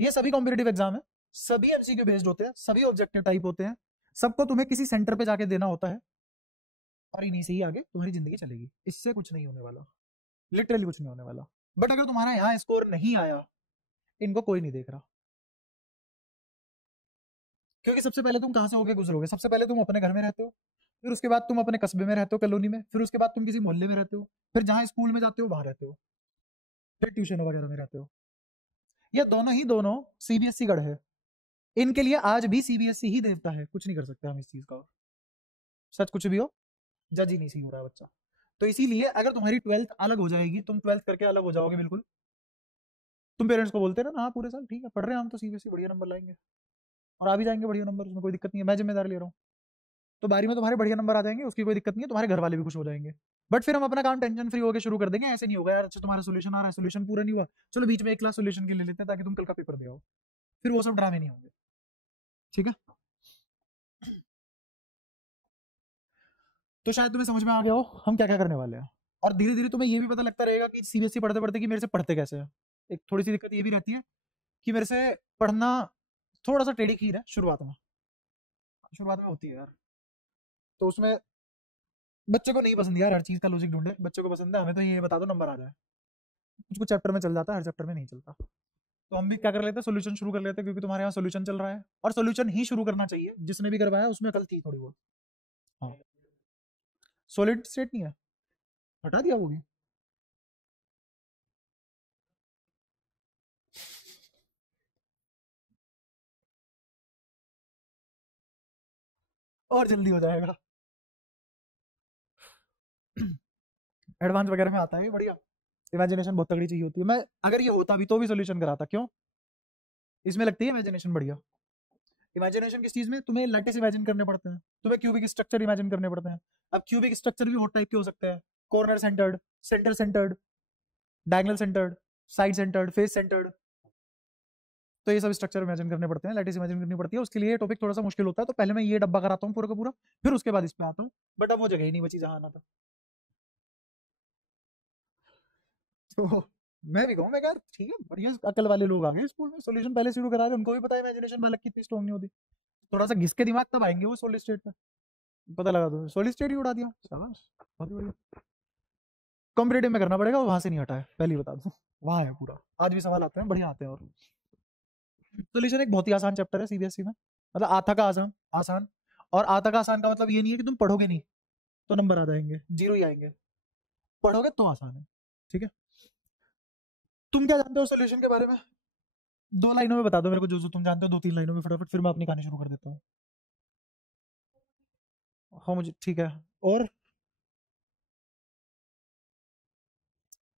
ये सभी कॉम्पिटेटिव एग्जाम है, सभी एमसीक्यू बेस्ड होते हैं, सभी ऑब्जेक्टिव टाइप होते हैं, सबको तुम्हें किसी सेंटर पे जाके देना होता है, और इन्हीं से ही आगे तुम्हारी जिंदगी चलेगी, इससे कुछ नहीं होने वाला, लिटरली कुछ नहीं होने वाला। बट अगर तुम्हारा यहाँ स्कोर नहीं आया, इनको कोई नहीं देख रहा, क्योंकि सबसे पहले तुम कहाँ से होके गुजरोगे? सबसे पहले तुम अपने घर में रहते हो, फिर उसके बाद तुम अपने कस्बे में रहते हो, कॉलोनी में, फिर उसके बाद तुम किसी मोहल्ले में रहते हो, फिर जहाँ स्कूल में जाते हो वहां रहते हो, फिर ट्यूशन वगैरह में रहते हो। ये दोनों ही दोनों सीबीएसई गढ़ है, इनके लिए आज भी सीबीएसई ही देवता है, कुछ नहीं कर सकते हम इस चीज का। सच कुछ भी हो, जज ही नहीं सी हो रहा है बच्चा। तो इसीलिए अगर तुम्हारी 12th अलग हो जाएगी, तुम 12th करके अलग हो जाओगे बिल्कुल, तुम पेरेंट्स को बोलते ना हाँ पूरे साल ठीक है पढ़ रहे हैं हम तो सीबीएसई, बढ़िया नंबर लाएंगे और आ भी जाएंगे बढ़िया नंबर, उसमें कोई दिक्कत नहीं है, मैं जिम्मेदारी ले रहा हूँ। तो 12वीं में तुम्हारे बढ़िया नंबर आ जाएंगे, उसकी कोई दिक्कत नहीं है, तुम्हारे घर वाले भी खुश हो जाएंगे। बट फिर हम अपना काम टेंशन फ्री होकर शुरू कर देंगे, ऐसे नहीं होगा यार अच्छा तुम्हारा सोल्यूशन आ रहा है, सोल्यूशन पूरा नहीं हुआ, चलो बीच में एक क्लास सोल्यूशन के ले लेते हैं ताकि तुम कल का पेपर दे आओ। फिर वो सब ड्रामे नहीं होंगे, ठीक है। तो शायद तुम्हें समझ में आ गया हो हम क्या क्या करने वाले हैं, और धीरे धीरे तुम्हें ये भी पता लगता रहेगा कि सीबीएसई पढ़ते पढ़ते कि मेरे से पढ़ते कैसे है। एक थोड़ी सी दिक्कत ये भी रहती है कि मेरे से पढ़ना थोड़ा सा टेढ़ी खीर है शुरुआत में, शुरुआत में होती है यार। तो उसमें बच्चे को नहीं पसंद यार हर चीज का लॉजिक ढूंढे, बच्चे को पसंद है हमें तो ये बता दो नंबर आ जाए। कुछ कुछ चैप्टर में चल जाता है, हर चैप्टर में नहीं चलता। तो हम भी क्या कर लेते हैं, सोल्यूशन शुरू कर लेते हैं, क्योंकि तुम्हारे यहाँ सोल्यूशन चल रहा है, और सोल्यूशन ही शुरू करना चाहिए, जिसने भी करवाया उसमें कल थी थोड़ी बहुत। हाँ, सॉलिड स्टेट नहीं है, हटा दिया वो भी। और जल्दी हो जाएगा। एडवांस वगैरह में आता है ये बढ़िया, इमेजिनेशन बहुत तगड़ी चाहिए होती है। मैं अगर ये होता भी तो भी सोल्यूशन कराता, क्यों? इसमें लगती है इमेजिनेशन बढ़िया। इमेजिनेशन किस चीज में? तुम्हें लैटिस इमेजिन करने पड़ते हैं, तुम्हें क्यूबिक स्ट्रक्चर इमेजिन करने पड़ते हैं। अब क्यूबिक स्ट्रक्चर भी बहुत टाइप के हो सकते हैं, corner centred, centre centred, diagonal centred, side centred, face centred. तो ये सब स्ट्रक्चर इमेजिन करने पड़ते हैं, लैटिस इमेजिन करनी पड़ती है, उसके लिए टॉपिक थोड़ा सा मुश्किल होता है। तो पहले मैं ये डब्बा कराता हूँ पूरा का पूरा, फिर उसके बाद इस पे आता हूँ। बट अब वो जगह ही नहीं बची जहाँ आना था। तो मैं भी कहूँ, मैं यार ठीक है बढ़िया अकल वाले लोग आ गए स्कूल में, सोल्यूशन पहले शुरू करा रहे, उनको भी पता है इमेजिनेशन बालक की इतनी स्ट्रॉन्ग नहीं होती। थोड़ा सा घिस के दिमाग तब आएंगे वो सॉलिड स्टेट में। पता लगा दो सॉलिड स्टेट ही उड़ा दिया, शाबाश बहुत बढ़िया। कॉम्पिटेटिव में करना पड़ेगा, वहां से नहीं हटा है पहले ही बता दूं, वहां है पूरा। आज भी सवाल आते हैं बढ़िया आते हैं। और सोल्यूशन एक बहुत ही आसान चैप्टर है सीबीएसई में, मतलब आता का आसान आसान। और आता का आसान का मतलब ये नहीं है कि तुम पढ़ोगे नहीं तो नंबर आ जाएंगे, जीरो ही आएंगे, पढ़ोगे तो आसान है, ठीक है। तुम क्या जानते हो सोल्यूशन के बारे में? 2 लाइनों में बता दो मेरे को, जो जो तुम जानते हो 2-3 लाइनों में फटाफट, फिर मैं अपनी कहानी शुरू कर देता हूँ। हाँ मुझे ठीक है। और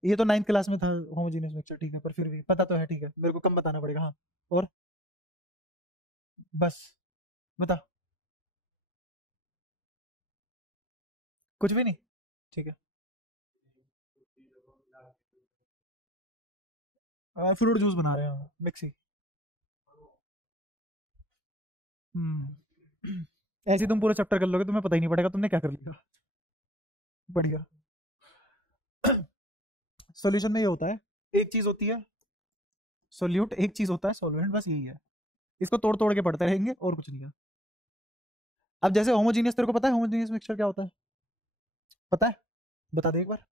ये तो 9th क्लास में था होमोजीनियस मिक्सचर, ठीक है, पर फिर भी पता तो है, ठीक है, मेरे को कम बताना पड़ेगा। हाँ और बस बता, कुछ भी नहीं, ठीक है। फ्रूट जूस बना रहे हैं मिक्सी। हम्म। ऐसे ही तुम पूरा चैप्टर कर लोगे, तुम्हें पता ही नहीं पड़ेगा तुमने क्या कर लिया। बढ़िया। सॉल्यूशन में ये होता है, एक चीज होती है सोल्यूट, एक चीज होता है सॉल्वेंट, बस यही है। इसको तोड़ तोड़ के पढ़ते रहेंगे और कुछ नहीं है। अब जैसे होमोजीनियस, तेरे को पता है होमोजीनियस मिक्सचर क्या होता है? पता है, बता दे एक बार।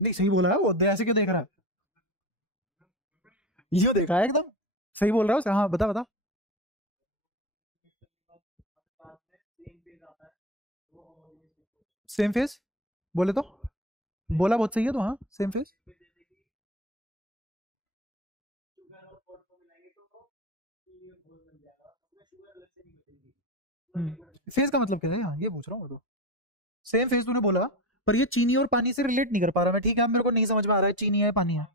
नहीं सही बोला है वो, ऐसे क्यों देख रहा है? ये देखा है एकदम सही बोल रहा है हाँ बता बता। सेम फेस बोले तो, बोला बहुत सही है तो, हाँ सेम फेस। फेस का मतलब क्या है, हाँ ये पूछ रहा हूँ मैं तो। सेम फेस तूने बोला, पर ये चीनी और पानी से रिलेट नहीं कर पा रहा मैं, ठीक है, अब मेरे को नहीं समझ में आ रहा है चीनी है पानी है।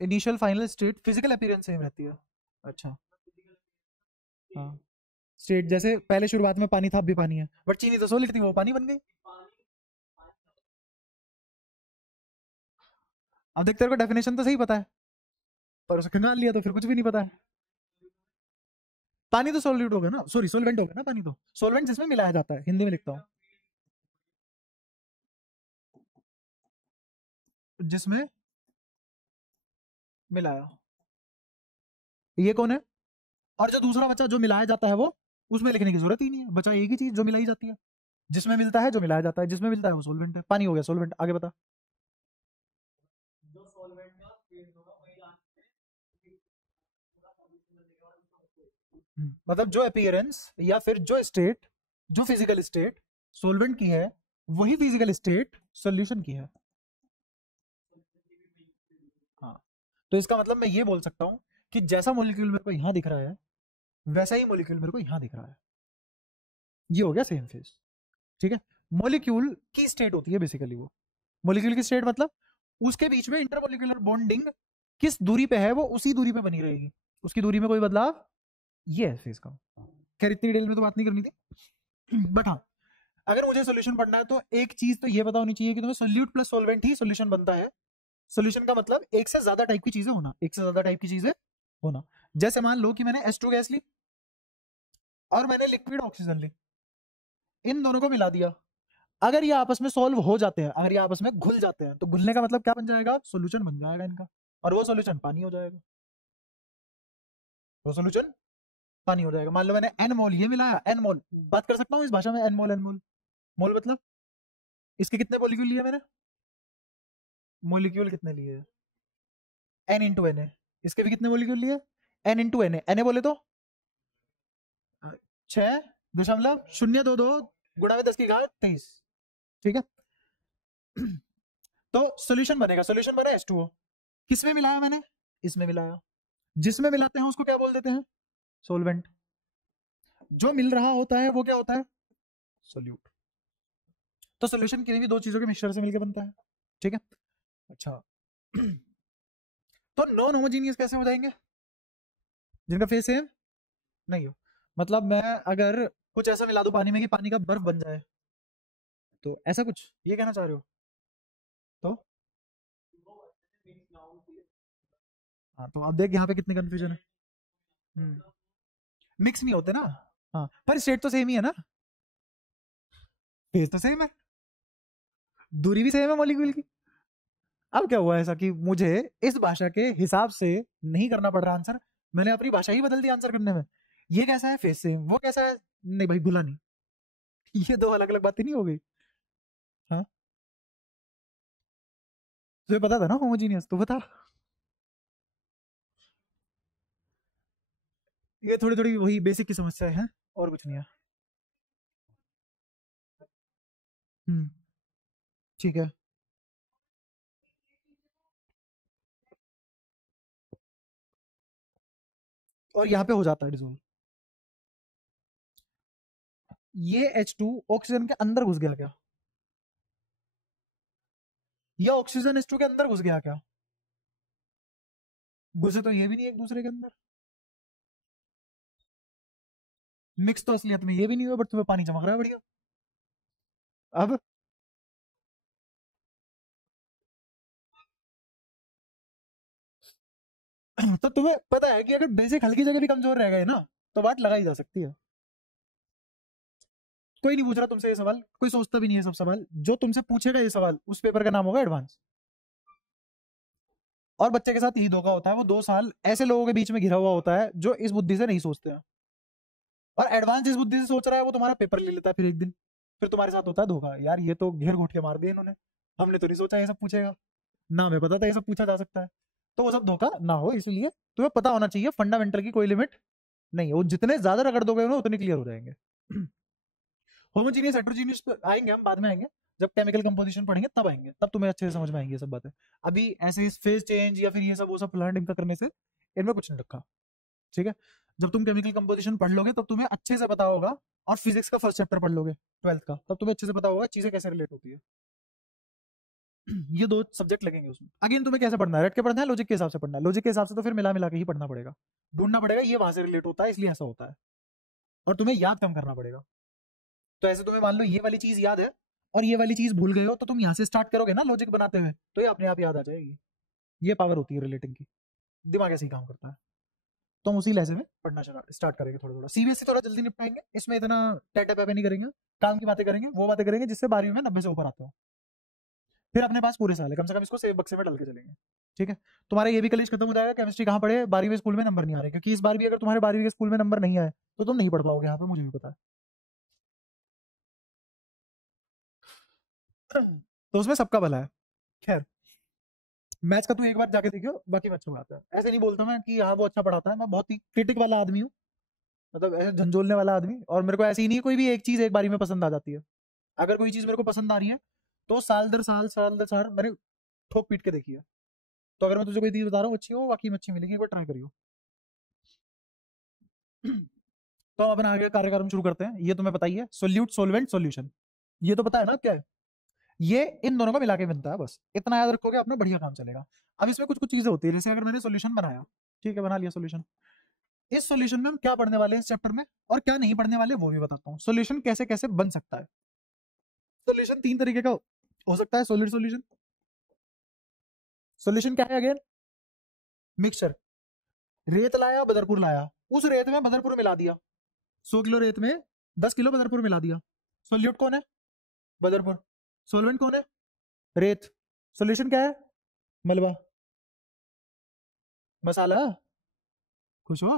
Initial final state physical appearance same रहती है। अच्छा। हाँ, स्टेट जैसे पहले शुरुआत में पानी था अब भी पानी है, बट चीनी तो सॉलिड थी वो पानी बन गई। अब देख तेरे को डेफिनेशन तो सही पता है, पर उसे खंगाल लिया तो फिर कुछ भी नहीं पता है। पानी तो सॉलिड होगा ना, सॉरी सोलवेंट होगा ना, पानी तो सोलवेंट जिसमें मिलाया जाता है, हिंदी में लिखता हूँ, जिसमें मिलाया। ये कौन है? और जो दूसरा बच्चा जो मिलाया जाता है वो उसमें लिखने की जरूरत ही नहीं है, बचा एक ही चीज जो मिलाई जाती है, जिसमें मिलता है जो मिलाया जाता है, जिसमें मिलता है वो सॉल्वेंट है। पानी हो गया सॉल्वेंट। आगे बता। मतलब जो अपीयरेंस या फिर जो स्टेट, जो फिजिकल स्टेट सॉल्वेंट की है, वही फिजिकल स्टेट सॉल्यूशन की है। हाँ, तो इसका मतलब मैं ये बोल सकता हूँ कि जैसा मॉलिक्यूल मेरे को यहाँ दिख रहा है वैसा ही मॉलिक्यूल मेरे को यहाँ दिख रहा है। ये हो गया सेम फेज। ठीक है, मॉलिक्यूल की स्टेट होती है बेसिकली वो। मॉलिक्यूल की स्टेट मतलब उसके बीच में इंटरमॉलिक्यूलर बॉन्डिंग किस दूरी पे है वो उसी दूरी पे बनी रहेगी, उसकी दूरी में कोई बदलाव। ये है फेज का। खैर इतनी डिटेल में तो बात नहीं करनी थी, बट हाँ, अगर मुझे सोल्यूशन पढ़ना है तो एक चीज तो ये पता होनी चाहिए कि तुम्हें सोल्यूट प्लस सॉल्वेंट ही सोल्यूशन बनता है। सोल्यूशन का मतलब एक से ज्यादा टाइप की चीजें होना, एक से ज्यादा टाइप की चीजें होना। जैसे मान लो कि मैंने H2 गैस ली और मैंने लिक्विड ऑक्सीजन ली, इन दोनों को मिला दिया। अगर ये आपस में सॉल्व हो जाते हैं, अगर ये आपस में घुल जाते हैं, तो घुलने का मतलब क्या बन जाएगा, सोल्यूशन बन जाएगा इनका, और वो सोल्यूशन पानी हो जाएगा। वो सोल्यूशन पानी हो जाएगा। मान लो मैंने एन मोल ये मिलाया, एन मोल बात कर सकता हूँ इस भाषा में, एन मोल, एन मोल। मोल मतलब इसके कितने मॉलिक्यूल लिए मैंने, मॉलिक्यूल कितने लिए, एन इंटू एन ए। इसके भी कितने मॉलिक्यूल लिए, N into N A. N A बोले तो 6.022 गुणा में 10⁻23। ठीक है, तो सॉल्यूशन बनेगा, सॉल्यूशन बना H2O। किसमें मिलाया मैंने, इसमें मिलाया। जिसमें मिलाते हैं उसको क्या बोल देते हैं, सॉल्वेंट। जो मिल रहा होता है वो क्या होता है, सोल्यूट। तो सॉल्यूशन किसी भी दो चीजों के मिक्सचर से मिलकर बनता है। ठीक है, अच्छा तो नॉन होमोजीनियस कैसे हो जाएंगे, जिनका फेस सेम नहीं हो। मतलब मैं अगर कुछ ऐसा मिला दूं पानी में कि पानी का बर्फ बन जाए, तो ऐसा कुछ ये कहना चाह रहे हो। तो हाँ, तो आप देख यहाँ पे कितनी कंफ्यूजन है। मिक्स नहीं होते ना। हाँ, पर स्टेट तो सेम ही है ना, फेज तो सेम है, दूरी भी सेम है मॉलिक्यूल की। अब क्या हुआ ऐसा कि मुझे इस भाषा के हिसाब से नहीं करना पड़ रहा आंसर, मैंने अपनी भाषा ही बदल दी आंसर करने में। ये कैसा है फेज सेम, वो कैसा है, नहीं भाई भूला नहीं। ये दो अलग अलग बातें नहीं हो गई। हाँ, तुझे पता था ना होमोजीनियस, तो बता। ये थोड़ी थोड़ी वही बेसिक की समस्या है, और कुछ नहीं है। हम्म, ठीक है। और यहाँ पे हो जाता है डिसोल्व। ये H2 ऑक्सीजन के अंदर घुस गया क्या, या ऑक्सीजन H2 के अंदर घुस गया क्या, घुसे तो ये भी नहीं एक दूसरे के अंदर। मिक्स तो असलियत में ये भी नहीं हुआ, बट तुम्हें पानी चमक रहा है बढ़िया। अब तो तुम्हें पता है कि अगर बेसिक हल्की जगह भी कमजोर रह गए ना, तो बात लगाई जा सकती है। कोई नहीं पूछ रहा तुमसे ये सवाल, कोई सोचता भी नहीं है सब सवाल। जो तुमसे पूछेगा ये सवाल, उस पेपर का नाम होगा एडवांस। और बच्चे के साथ यही धोखा होता है, वो 2 साल ऐसे लोगों के बीच में घिरा हुआ होता है जो इस बुद्धि से नहीं सोचते हैं, और एडवांस इस बुद्धि से सोच रहा है, वो तुम्हारा पेपर ले लेता है फिर एक दिन। फिर तुम्हारे साथ होता है धोखा, यार ये तो घेर घोट के मार दिया इन्होंने, हमने तो नहीं सोचा ये सब पूछेगा, ना हमें पता था ये सब पूछा जा सकता है। तो वो सब धोखा ना हो, इसलिए तुम्हें पता होना चाहिए फंडामेंटल की कोई लिमिट नहीं है, वो जितने ज्यादा रगड़ दोगे उन्हें उतने क्लियर हो जाएंगे। होमोजीनियस हेट्रोजीनियस पे आएंगे हम, बाद में आएंगे, जब केमिकल कंपोजिशन पढ़ेंगे तब आएंगे, तब तुम्हें अच्छे से समझ में आएंगी ये सब बातें। अभी ऐसे इस फेज चेंज या फिर ये सब वो सब फलाना ढिमका करने से इनमें कुछ नहीं रखा। ठीक है, जब तुम केमिकल कंपोजिशन पढ़ लोगे तब तुम्हें अच्छे से पता होगा, और फिजिक्स का फर्स्ट चैप्टर पढ़ लोगे 12th का, तब तुम्हें अच्छे से पता होगा चीजें कैसे रिलेट होती है। ये 2 सब्जेक्ट लगेंगे उसमें। अगेन तुम्हें कैसे पढ़ना है, रट के पढ़ना है, लॉजिक के हिसाब से पढ़ना है, लॉजिक के हिसाब से तो फिर मिला मिला के ही पढ़ना पड़ेगा, ढूंढना पड़ेगा ये वहां से रिलेट होता है इसलिए ऐसा होता है, और तुम्हें याद कम करना पड़ेगा। तो ऐसे तुम्हें मान लो ये वाली चीज याद है और ये वाली चीज भूल गए हो, तो तुम यहाँ से स्टार्ट करोगे ना लॉजिक बनाते हुए, तो ये अपने आप याद आ जाएगी। ये पावर होती है रिलेटिंग की, दिमाग ऐसे ही काम करता है। तो हम उसी लहजे में पढ़ना स्टार्ट करेंगे थोड़ा थोड़ा। सीबीएसई थोड़ा जल्दी निपटाएंगे, इसमें इतना टैटा पैपे नहीं करेंगे, काम की बातें करेंगे, वो बातें करेंगे जिससे 12वीं में 90 से ऊपर आते हो। फिर अपने पास पूरे साल है, कम से कम इसको सेव बक्से में डाल के चलेंगे। ठीक है, तुम्हारा ये भी कॉलेज खत्म हो जाएगा, केमिस्ट्री कहाँ पढ़े, 12वीं स्कूल में नंबर नहीं आ रहे, क्योंकि इस बार भी अगर तुम्हारे 12वीं के स्कूल में नंबर नहीं आए तो तुम नहीं पढ़ पाओगे यहाँ पे, मुझे भी पता है। तो उसमें सबका भला है। खैर, मैथ्स का तू एक बार जाके देखियो, बाकी मैं अच्छा पढ़ाता है। ऐसे नहीं बोलता मैं कि हाँ वो अच्छा पढ़ाता है, मैं बहुत ही क्रिटिक वाला आदमी हूँ, मतलब ऐसे झंझोलने वाला आदमी, और मेरे को ऐसी ही नहीं कोई भी एक चीज एक बारी में पसंद आ जाती है। अगर कोई चीज मेरे को पसंद आ रही है तो साल दर साल मैंने ठोक पीट के देखी है। तो अगर मैं तुझे कोई चीज बता रहा हूँ अच्छी हो, वाकई में अच्छी मिलेगी, एक बार ट्राई करियो। तो अपन आगे कार्यक्रम शुरू करते हैं। ये तुम्हें पता ही है, सोल्यूट सोलवेंट सॉल्यूशन, ये तो पता है ना क्या है। ये इन दोनों को मिला के बनता है, बस इतना याद रखोगे अपना बढ़िया काम चलेगा। अब इसमें कुछ कुछ चीजें होती है, जैसे अगर मैंने सॉल्यूशन बनाया, ठीक है, बना लिया सॉल्यूशन, इस सॉल्यूशन में हम क्या पढ़ने वाले हैं इस चैप्टर में और क्या नहीं पढ़ने वाले वो भी बताता हूँ। सॉल्यूशन कैसे कैसे बन सकता है। सॉल्यूशन तीन तरीके का हो सकता है। सॉलिड सॉल्यूशन, सॉल्यूशन क्या है अगेन, मिक्सचर। रेत लाया, बदरपुर लाया, उस रेत में बदरपुर मिला दिया, 100 किलो रेत में 10 किलो बदरपुर मिला दिया। सोल्यूट कौन है, बदरपुर। सोलवेंट कौन है, रेत। सॉल्यूशन क्या है, मलबा। मसाला, खुश हो,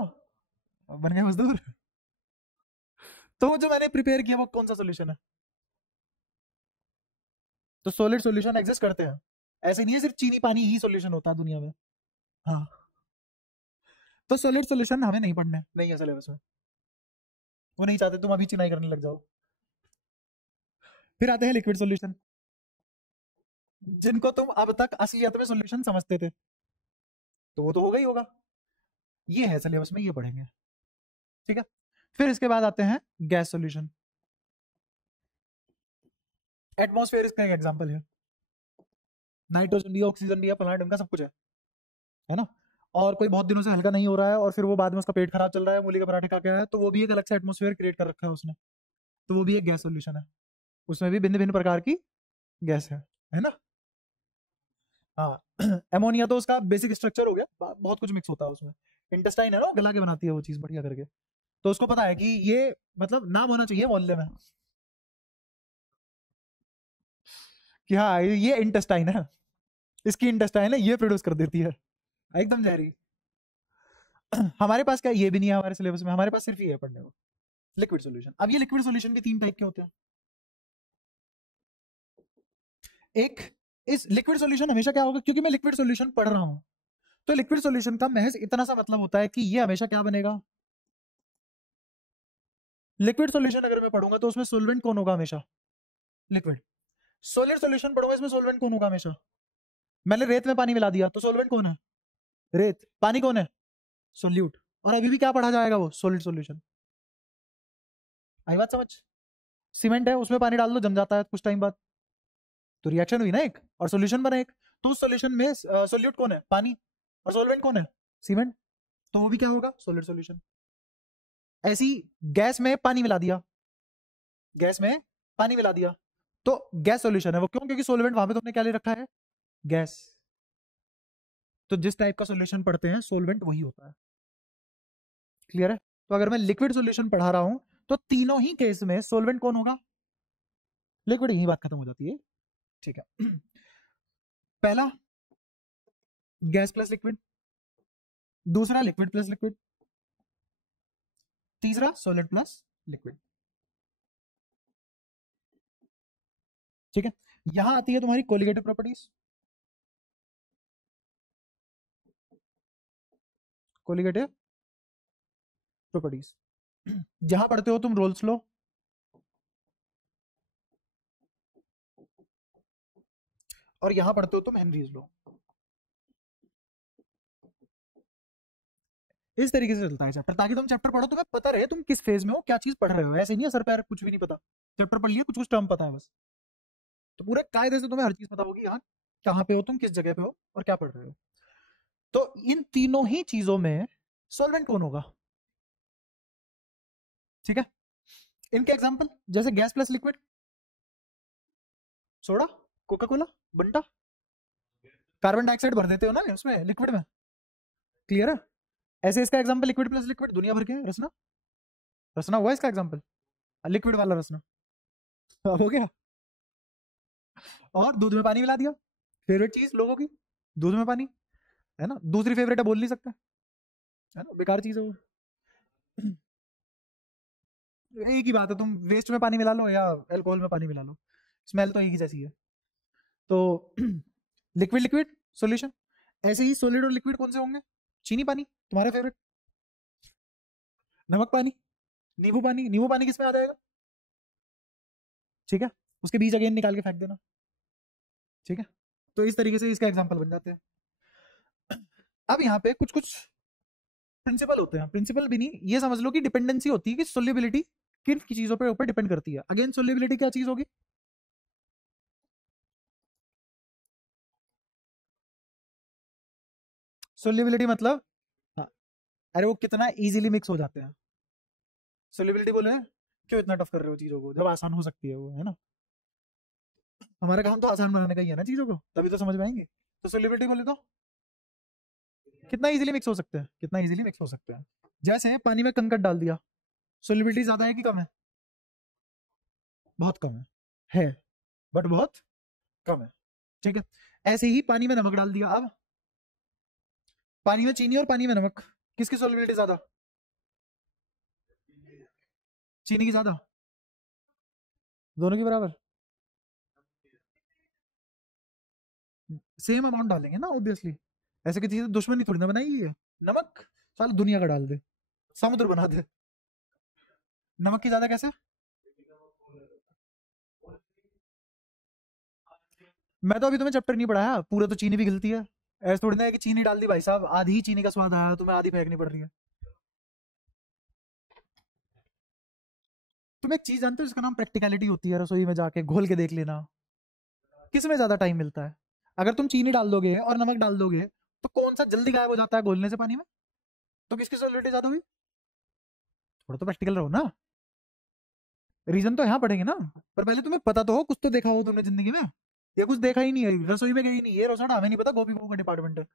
बन गए मजदूर। तो जो मैंने प्रिपेयर किया वो कौन सा सॉल्यूशन है। तो सॉलिड सॉल्यूशन एग्जिस्ट करते हैं, ऐसे नहीं है सिर्फ चीनी पानी ही सॉल्यूशन होता है दुनिया में। हाँ, तो सॉलिड सॉल्यूशन हमें नहीं पढ़ने, नहीं है सिलेबस में, वो नहीं चाहते तुम अभी चिनाई करने लग जाओ। फिर आते हैं लिक्विड सॉल्यूशन, जिनको तुम अब तक असलियत में सॉल्यूशन समझते थे, तो वो तो होगा ही होगा, ये है सिलेबस में, ये पढ़ेंगे, ठीक है। फिर इसके बाद आते हैं गैस सॉल्यूशन। एटमॉस्फेयर इसका एक एग्जांपल है, नाइट्रोजन भी है, ऑक्सीजन भी है, प्लांट का सब कुछ है ना। और कोई बहुत दिनों से हल्का नहीं हो रहा है और फिर वो बाद में उसका पेट खराब चल रहा है, मूली का पराठे खा के आया, तो वो भी एक अलग से एटमॉस्फेयर क्रिएट कर रखा है उसने, तो वो भी एक गैस सॉल्यूशन है, उसमें भी भिन्न भिन्न प्रकार की गैस है ना। हाँ, एमोनिया तो उसका बेसिक स्ट्रक्चर हो गया, बहुत कुछ मिक्स होता है उसमें, इंटेस्टाइन है ना, गला के बनाती है वो चीज बढ़िया करके, तो उसको पता है कि ये मतलब नाम होना चाहिए मोहल्ले में कि हाँ ये इंटेस्टाइन है, इसकी इंटेस्टाइन है, ये प्रोड्यूस कर देती है, एकदम जहरी। हमारे पास क्या ये भी नहीं है हमारे सिलेबस में, हमारे पास सिर्फ ये है पढ़ने को, लिक्विड सॉल्यूशन। अब ये लिक्विड सॉल्यूशन के तीन टाइप के होते हैं। एक, इस लिक्विड सॉल्यूशन हमेशा क्या होगा, क्योंकि मैं लिक्विड सॉल्यूशन पढ़ रहा हूं, तो लिक्विड सॉल्यूशन का महज इतना सा मतलब होता है कि ये हमेशा क्या बनेगा, लिक्विड सॉल्यूशन अगर मैं पढ़ूंगा तो उसमें सोलवेंट कौन होगा हमेशा, लिक्विड। सॉलिड सॉल्यूशन पढ़ूंगा इसमें सोलवेंट कौन होगा हमेशा, मैंने रेत में पानी मिला दिया तो सोलवेंट कौन है, रेत। पानी कौन है, सोल्यूट। और अभी भी क्या पढ़ा जाएगा, वो सॉलिड सॉल्यूशन। आई बात समझ। सीमेंट है, उसमें पानी डाल दो जम जाता है कुछ टाइम बाद, तो रिएक्शन हुई ना एक, और सॉल्यूशन बना एक, तो उस सॉल्यूशन में सोल्यूट कौन है, पानी, और सॉल्वेंट कौन है, सीमेंट, तो वो भी क्या होगा, सॉलिड सॉल्यूशन। ऐसी गैस में पानी मिला दिया, गैस में पानी मिला दिया तो गैस सॉल्यूशन है वो, क्यों, क्योंकि सॉल्वेंट वहां पे तुमने क्या ले रखा है, गैस। तो जिस टाइप का सॉल्यूशन पढ़ते हैं सॉल्वेंट वही होता है, क्लियर है। तो अगर मैं लिक्विड सॉल्यूशन पढ़ा रहा हूं तो तीनों ही केस में सॉल्वेंट कौन होगा, लिक्विड, यही बात खत्म हो जाती है, ठीक है। पहला गैस प्लस लिक्विड, दूसरा लिक्विड प्लस लिक्विड, तीसरा सॉलिड प्लस लिक्विड, ठीक है। यहां आती है तुम्हारी कोलिगेटिव प्रॉपर्टीज, कोलिगेटिव प्रॉपर्टीज, जहां पढ़ते हो तुम रोल्स लॉ, और यहां पढ़ते हो तुम हेनरीज लॉ। इस तरीके से चलता है चैप्टर, ताकि तुम चैप्टर पढ़ो, तुम्हें पता रहे तुम किस फेज में हो, क्या चीज पढ़ रहे हो। ऐसे नहीं है सर पैर कुछ भी नहीं पता, चैप्टर पढ़ लिया, कुछ कुछ टर्म पता है बस, तो पूरे कायदे से तुम्हें हर चीज पता होगी, यहाँ कहाँ पे हो तुम, किस जगह पे हो और क्या पढ़ रहे हो। तो इन तीनों ही चीजों में सॉल्वेंट कौन होगा, ठीक है। इनके एग्जांपल जैसे gas plus liquid, soda, coca cola, Banta, carbon dioxide भर देते हो ना उसमें लिक्विड में, क्लियर है। ऐसे इसका एग्जांपल लिक्विड प्लस लिक्विड दुनिया भर के, रसना, रसना हुआ इसका एग्जांपल, लिक्विड वाला रसना, अब हो गया। और दूध में पानी मिला दिया, फेवरेट चीज लोगों की, दूध में पानी। है ना, दूसरी फेवरेट है बोल नहीं सकते, है ना, बेकार चीज है वो। एक ही बात है, तुम वेस्ट में पानी मिला लो या अल्कोहल में पानी मिला लो, स्मेल तो एक ही जैसी है। तो लिक्विड लिक्विड सॉल्यूशन, ऐसे ही सॉलिड और लिक्विड कौन से होंगे? चीनी पानी तुम्हारा फेवरेट, नमक पानी, नींबू पानी। नींबू पानी किस में आ जाएगा? ठीक है, उसके बीज अगेन निकाल के फेंक देना। ठीक है, तो इस तरीके से इसका एग्जाम्पल बन जाते हैं। अब यहाँ पे कुछ कुछ प्रिंसिपल होते हैं, प्रिंसिपल भी नहीं, ये समझ लो कि डिपेंडेंसी होती है कि सोल्युबिलिटी किन की चीजों पे ऊपर डिपेंड करती है। अगेन सोल्युबिलिटी क्या चीज होगी? सोल्युबिलिटी मतलब, हाँ, अरे वो कितना इजीली मिक्स हो जाते हैं। सोल्युबिलिटी बोले क्यों इतना टफ कर रहे हो चीजों को जब आसान हो सकती है वो, है ना। हमारा काम तो आसान बनाने का ही है ना चीजों को, तभी तो समझ में आएंगे। तो सोल्युबिलिटी बोले तो कितना इजीली मिक्स हो सकते हैं, कितना इजीली मिक्स हो सकते हैं। जैसे पानी में कंकड़ डाल दिया, सोल्युबिलिटी ज्यादा है कि कम है? बहुत कम है बट बहुत कम है। ठीक है, ऐसे ही पानी में नमक डाल दिया। अब पानी में चीनी और पानी में नमक, किसकी सोल्युबिलिटी ज्यादा? चीनी की ज्यादा, दोनों की बराबर। सेम अमाउंट डालेंगे ना ऑब्वियसली, ऐसे किसी से दुश्मनी थोड़ी ना बनाई है। नमक साल दुनिया का डाल दे, समुद्र बना दे। नमक की ज्यादा कैसे? मैं तो अभी तुम्हें चैप्टर नहीं पढ़ाया पूरा, तो चीनी भी गिलती है। ऐसा थोड़ी ना है कि चीनी डाल दी भाई साहब, आधी ही चीनी का स्वाद आया, तुम्हें आधी फेंकनी पड़ रही है। तुम एक चीज जानते हो जिसका नाम प्रैक्टिकलिटी होती है, रसोई में जाके घोल के देख लेना किस में ज्यादा टाइम मिलता है। अगर तुम चीनी डाल दोगे और नमक डाल दोगे तो कौन सा जल्दी गायब हो जाता है घोलने से पानी में? तो किसकी सोलिडिटी ज्यादा हुई? थोड़ा तो प्रैक्टिकल रहो ना, रीजन तो यहाँ पढ़ेंगे ना। पर पहले तुम्हें पता तो हो, कुछ तो देखा हो तुमने जिंदगी में। ये कुछ देखा ही नहीं है, रसोई में गई नहीं, ये रसोड़ा हमें नहीं पता गोपी बहू का डिपार्टमेंट है,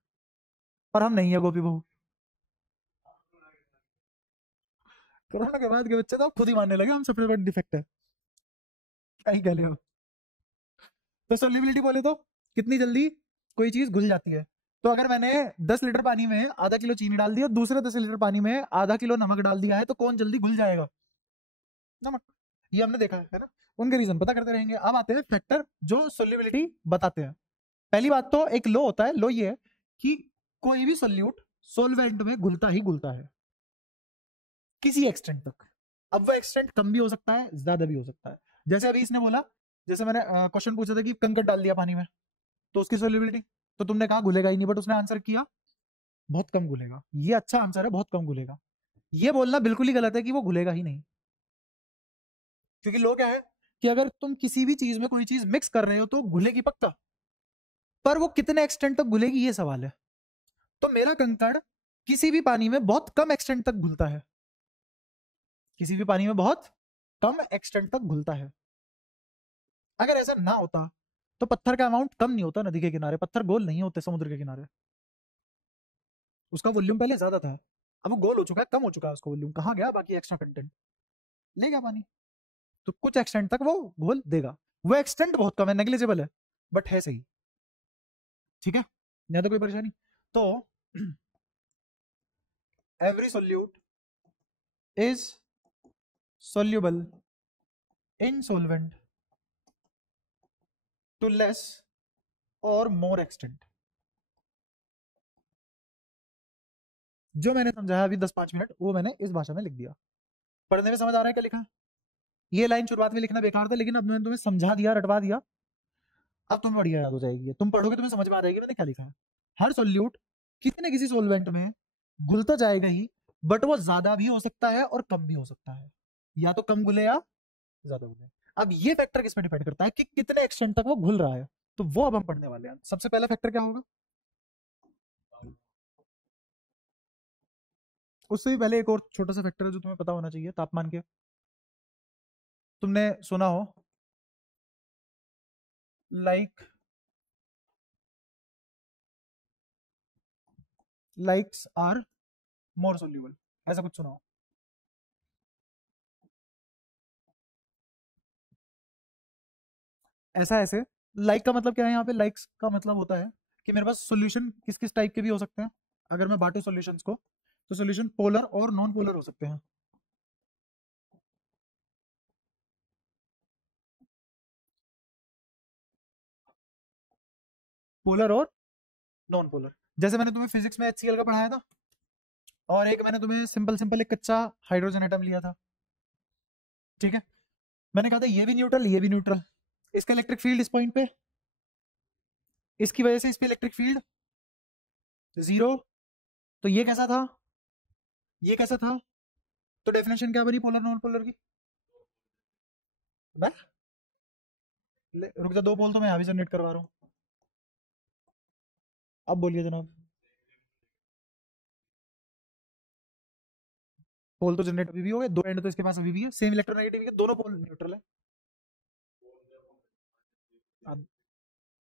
पर हम नहीं है गोपी बहू। कोरोना के बाद के बच्चे तो अब खुद ही मानने लगे हम सबसे बड़ा डिफेक्ट है। क्या ही कह रहे हो। तो सोल्युबिलिटी बोले तो कितनी जल्दी कोई चीज घुल जाती है। तो अगर मैंने 10 लीटर पानी में आधा किलो चीनी डाल दी और दूसरे 10 लीटर पानी में आधा किलो नमक डाल दिया है, तो कौन जल्दी घुल जाएगा? नमक। ये हमने देखा है ना। उनके रीजन पता करते रहेंगे। अब आते हैं फैक्टर जो सोल्युबिलिटी बताते हैं। पहली बात तो एक लो होता है, लो ये है कि कोई भी सोल्यूट सोलवेंट में घुलता ही घुलता है किसी एक्सटेंट तक। अब वो एक्सटेंट कम भी हो सकता है, ज्यादा भी हो सकता है। जैसे अभी इसने बोला, जैसे मैंने क्वेश्चन पूछा था कि कंकड़ डाल दिया पानी में, तो उसकी सोल्युबिलिटी, तो तुमने कहा घुलेगा ही नहीं, बट उसने आंसर किया बहुत कम घुलेगा। ये अच्छा आंसर है, बहुत कम घुलेगा। ये बोलना बिल्कुल ही गलत है कि वो घुलेगा ही नहीं, क्योंकि लोग क्या है कि अगर तुम किसी भी चीज में कोई चीज मिक्स कर रहे हो तो घुलेगी पक्का, पर वो कितने एक्सटेंट तक घुलेगी ये सवाल है। तो मेरा कंकड़ किसी भी पानी में बहुत कम एक्सटेंट तक घुलता है, किसी भी पानी में बहुत कम एक्सटेंट तक घुलता है। अगर ऐसा ना होता तो पत्थर का अमाउंट कम नहीं होता नदी के किनारे, पत्थर गोल नहीं होते समुद्र के किनारे। उसका वॉल्यूम पहले ज्यादा था, अब वो गोल हो चुका है, कम हो चुका है उसका वॉल्यूम, कहाँ गया बाकी एक्स्ट्रा कंटेंट? ले गया पानी। तो कुछ एक्सटेंट तक वो घोल देगा, वो एक्सटेंट बहुत कम है, नेग्लिजिबल है, बट है सही। ठीक है, यहाँ तो कोई परेशानी। तो every solute is soluble in solvent to less or more extent। जो मैंने समझाया अभी 10-5 मिनट, वो मैंने इस भाषा में लिख दिया। पढ़ने में समझ आ रहा है क्या लिखा है? ये लाइन शुरुआत में लिखना बेकार था, लेकिन अब मैंने तुम्हें समझा दिया, रटवा दिया, अब तुम्हें बढ़िया याद हो जाएगी। तुम पढ़ोगे तुम्हें समझ में आ जाएगी मैंने क्या लिखा है। हर सोल्यूट किसी न किसी सोलवेंट में घुलता जाएगा ही, बट वो ज्यादा भी हो सकता है और कम भी हो सकता है, या तो कम घुले या ज्यादा घुले। अब ये फैक्टर किस पे डिपेंड करता है कि कितने एक्सटेंट तक वो घुल रहा है, तो वो अब हम पढ़ने वाले हैं। सबसे पहला फैक्टर क्या होगा? उससे भी पहले एक और छोटा सा फैक्टर है जो तुम्हें पता होना चाहिए, तापमान के। तुमने सुना हो like likes are more soluble, ऐसा कुछ सुना हो? ऐसा ऐसे लाइक का मतलब क्या है? यहाँ पे लाइक्स का मतलब होता है कि मेरे पास सॉल्यूशन किस किस टाइप के भी हो सकते हैं। अगर मैं बांटू सॉल्यूशंस को तो सॉल्यूशन पोलर और नॉन पोलर हो सकते हैं। पोलर और नॉन पोलर। जैसे मैंने तुम्हें फिजिक्स में HCl का पढ़ाया था, और एक मैंने तुम्हें सिंपल सिंपल एक कच्चा हाइड्रोजन एटम लिया था, ठीक है। मैंने कहा था ये भी न्यूट्रल, ये भी न्यूट्रल, इसका इलेक्ट्रिक फील्ड इस पॉइंट पे, इसकी वजह से इस पे इलेक्ट्रिक फील्ड 0। तो ये कैसा था, ये कैसा था, तो डेफिनेशन क्या बनी पोलर नॉन पोलर की। रुक जा, 2 पोल तो मैं यहाँ भी जनरेट करवा रहा हूँ। अब बोलिए जनाब। पोल तो जनरेट अभी भी हो गए, 2 एंड तो इसके पास अभी भी है, सेम इलेक्ट्रोनेगेटिविटी के दोनों पोल न्यूट्रल है।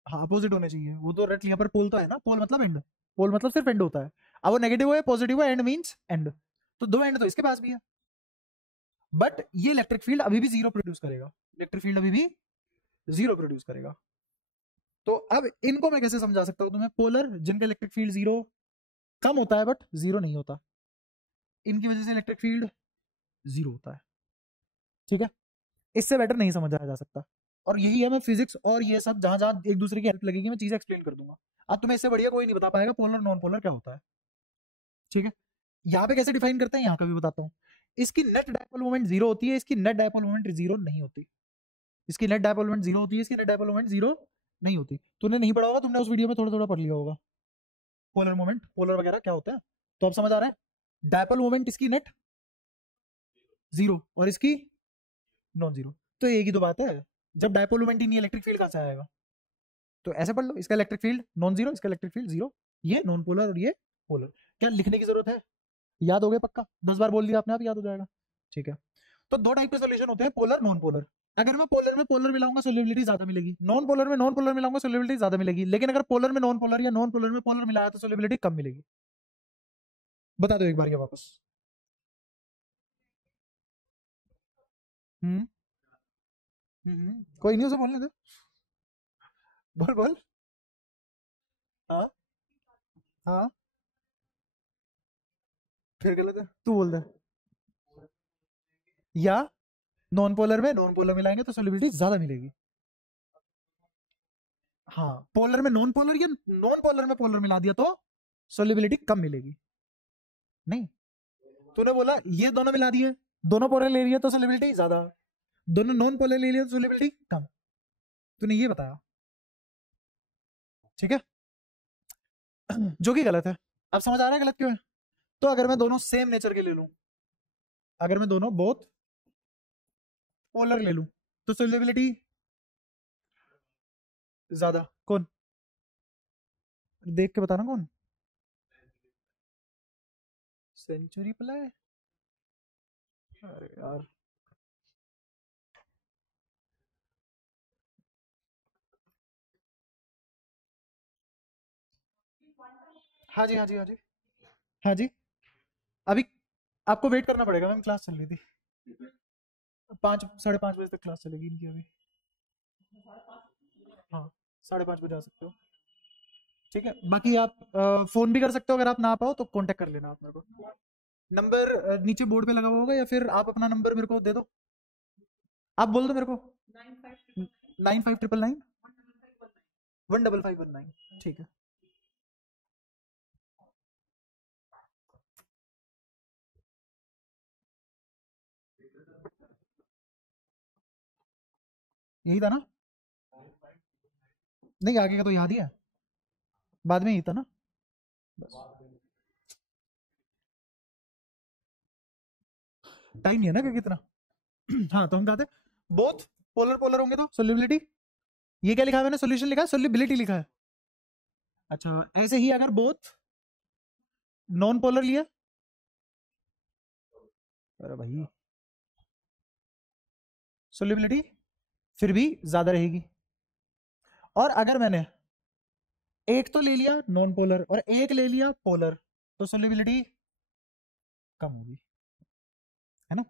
हाँ अपोजिट होने चाहिए, वो तो रट लिया, पर पोल तो है ना, पोल मतलब एंड, पोल मतलब सिर्फ एंड होता है। अब वो नेगेटिव है पॉजिटिव है, एंड मींस एंड, तो 2 एंड तो इसके पास भी है। बट ये इलेक्ट्रिक फील्ड अभी भी 0 प्रोड्यूस करेगा, इलेक्ट्रिक फील्ड अभी भी 0 प्रोड्यूस करेगा। तो अब इनको मैं कैसे समझा सकता हूँ तुम्हें, पोलर जिनका इलेक्ट्रिक फील्ड 0 कम होता है बट 0 नहीं होता, इनकी वजह से इलेक्ट्रिक फील्ड 0 होता है, ठीक है। इससे बेटर नहीं समझाया जा सकता। और यही है, मैं फिजिक्स और ये सब जहां जहां एक दूसरे की हेल्प लगेगी मैं चीजें एक्सप्लेन कर दूंगा। अब तुम्हें इससे बढ़िया कोई नहीं बता पाएगा पोलर नॉन पोलर क्या होता है, ठीक है। यहाँ पे कैसे डिफाइन करते हैं यहाँ का भी बताता हूँ। इसकी नेट डायपोल मोमेंट 0 होती है, इसकी नेट डायपोल मोमेंट 0 नहीं होती। इसकी नेट डायपोल मोमेंट 0 होती है, इसकी नेट डायपोल मोमेंट 0 नहीं होती। तूने नहीं पढ़ा होगा, तुमने उस वीडियो में थोड़ा थोड़ा पढ़ लिया होगा पोलर मोमेंट, पोलर वगैरह क्या होता है। तो अब समझ आ रहा है, डायपोल मोमेंट इसकी नेट 0 और इसकी नॉन 0, तो एक ही तो बात है। जब डायपोल मोमेंट ही नहीं, इलेक्ट्रिक फील्ड कहाँ से आएगा। तो ऐसे पढ़ लो, इसका इलेक्ट्रिक फील्ड नॉन 0, इसका इलेक्ट्रिक फील्ड 0, ये नॉन पोलर और ये पोलर। क्या लिखने की जरूरत है, याद हो गया पक्का, 10 बार बोल दिया आपने, आप याद हो जाएगा, ठीक है। तो 2 टाइप के सॉल्यूशन होते हैं, पोलर नॉन पोलर। अगर मैं पोलर में पोलर मिलाऊंगा सोल्युबिलिटी ज्यादा मिलेगी, नॉन पोलर में नॉन पोलर मिलाऊंगा सोल्युबिलिटी ज्यादा मिलेगी, लेकिन अगर पोलर में नॉन पोलर या नॉन पोलर में पोलर मिलाया तो सोल्युबिलिटी कम मिलेगी। बता दो एक बार ये वापस। हम्म कोई नहीं, उसे बोलने दो, बोल बोल। हाँ हाँ, फिर गलत है, तू बोल दे। या नॉन पोलर में नॉन पोलर मिलाएंगे तो सोल्युबिलिटी ज्यादा मिलेगी। हाँ, पोलर में नॉन पोलर या नॉन पोलर में पोलर मिला दिया तो सोल्युबिलिटी कम मिलेगी। नहीं, तूने बोला ये दोनों मिला दिए, दोनों पोलर ले लिया तो सोल्युबिलिटी ज्यादा, दोनों नॉन पोलर ले लिया तो सोल्युबिलिटी कम, तूने ये बताया, ठीक है। जो कि गलत है। अब समझ आ रहा है गलत क्यों है। तो अगर मैं दोनों सेम नेचर के ले लूं, अगर मैं दोनों बोथ पोलर ले लूं तो सोल्युबिलिटी ज्यादा, कौन, देख के बताना कौन, सेंचुरी प्लाई। अरे यार, हाँ जी हाँ जी हाँ जी हाँ जी। अभी आपको वेट करना पड़ेगा, मैम क्लास चल रही थी, 5 साढ़े 5 बजे तक क्लास चलेगी इनकी अभी। हाँ, 5:30 बजे आ सकते हो, ठीक है। बाकी आप फोन भी कर सकते हो, अगर आप ना पाओ तो कांटेक्ट कर लेना आप मेरे को। नंबर नीचे बोर्ड पे लगा हुआ होगा, या फिर आप अपना नंबर मेरे को दे दो, आप बोल दो मेरे को। 9599 15519, ठीक है। यही था ना, नहीं आगे का तो याद ही है, बाद में यही था ना, बस टाइम नहीं है ना कि कितना। हाँ, तो हम कहते हैं बोथ पोलर पोलर होंगे तो सोल्युबिलिटी, ये क्या लिखा है मैंने, सोल्यूशन लिखा है, सोल्युबिलिटी लिखा है। अच्छा, ऐसे ही अगर बोथ नॉन पोलर लिया, अरे भाई, सोल्युबिलिटी फिर भी ज्यादा रहेगी। और अगर मैंने एक तो ले लिया नॉन पोलर और एक ले लिया पोलर, तो सोल्युबिलिटी कम होगी, है ना।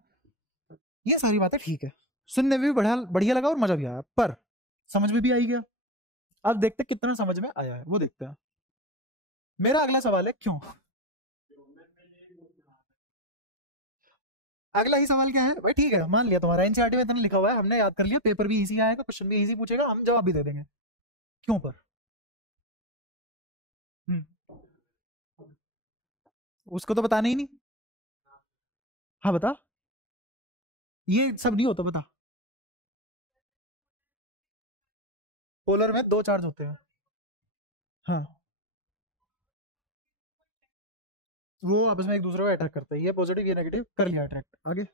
ये सारी बातें ठीक है, सुनने में भी बढ़िया बढ़िया लगा और मजा भी आया, पर समझ में भी आई गया। अब देखते कितना समझ में आया है, वो देखते हैं। मेरा अगला सवाल है क्यों। अगला ही सवाल क्या है भाई, ठीक है मान लिया तुम्हारा एनसीईआरटी में इतना लिखा हुआ है, हमने याद कर लिया, पेपर भी इजी आएगा, क्वेश्चन भी इजी पूछेगा, हम जवाब भी दे देंगे। क्यों पर हम्म, उसको तो बताना ही नहीं। हाँ बता, ये सब नहीं होता, बता। पोलर में दो चार्ज होते हैं। हाँ, वो आपस में एक दूसरे को अटैक करते हैं, ये पॉजिटिव ये नेगेटिव, कर लिया अट्रैक्ट, आगे।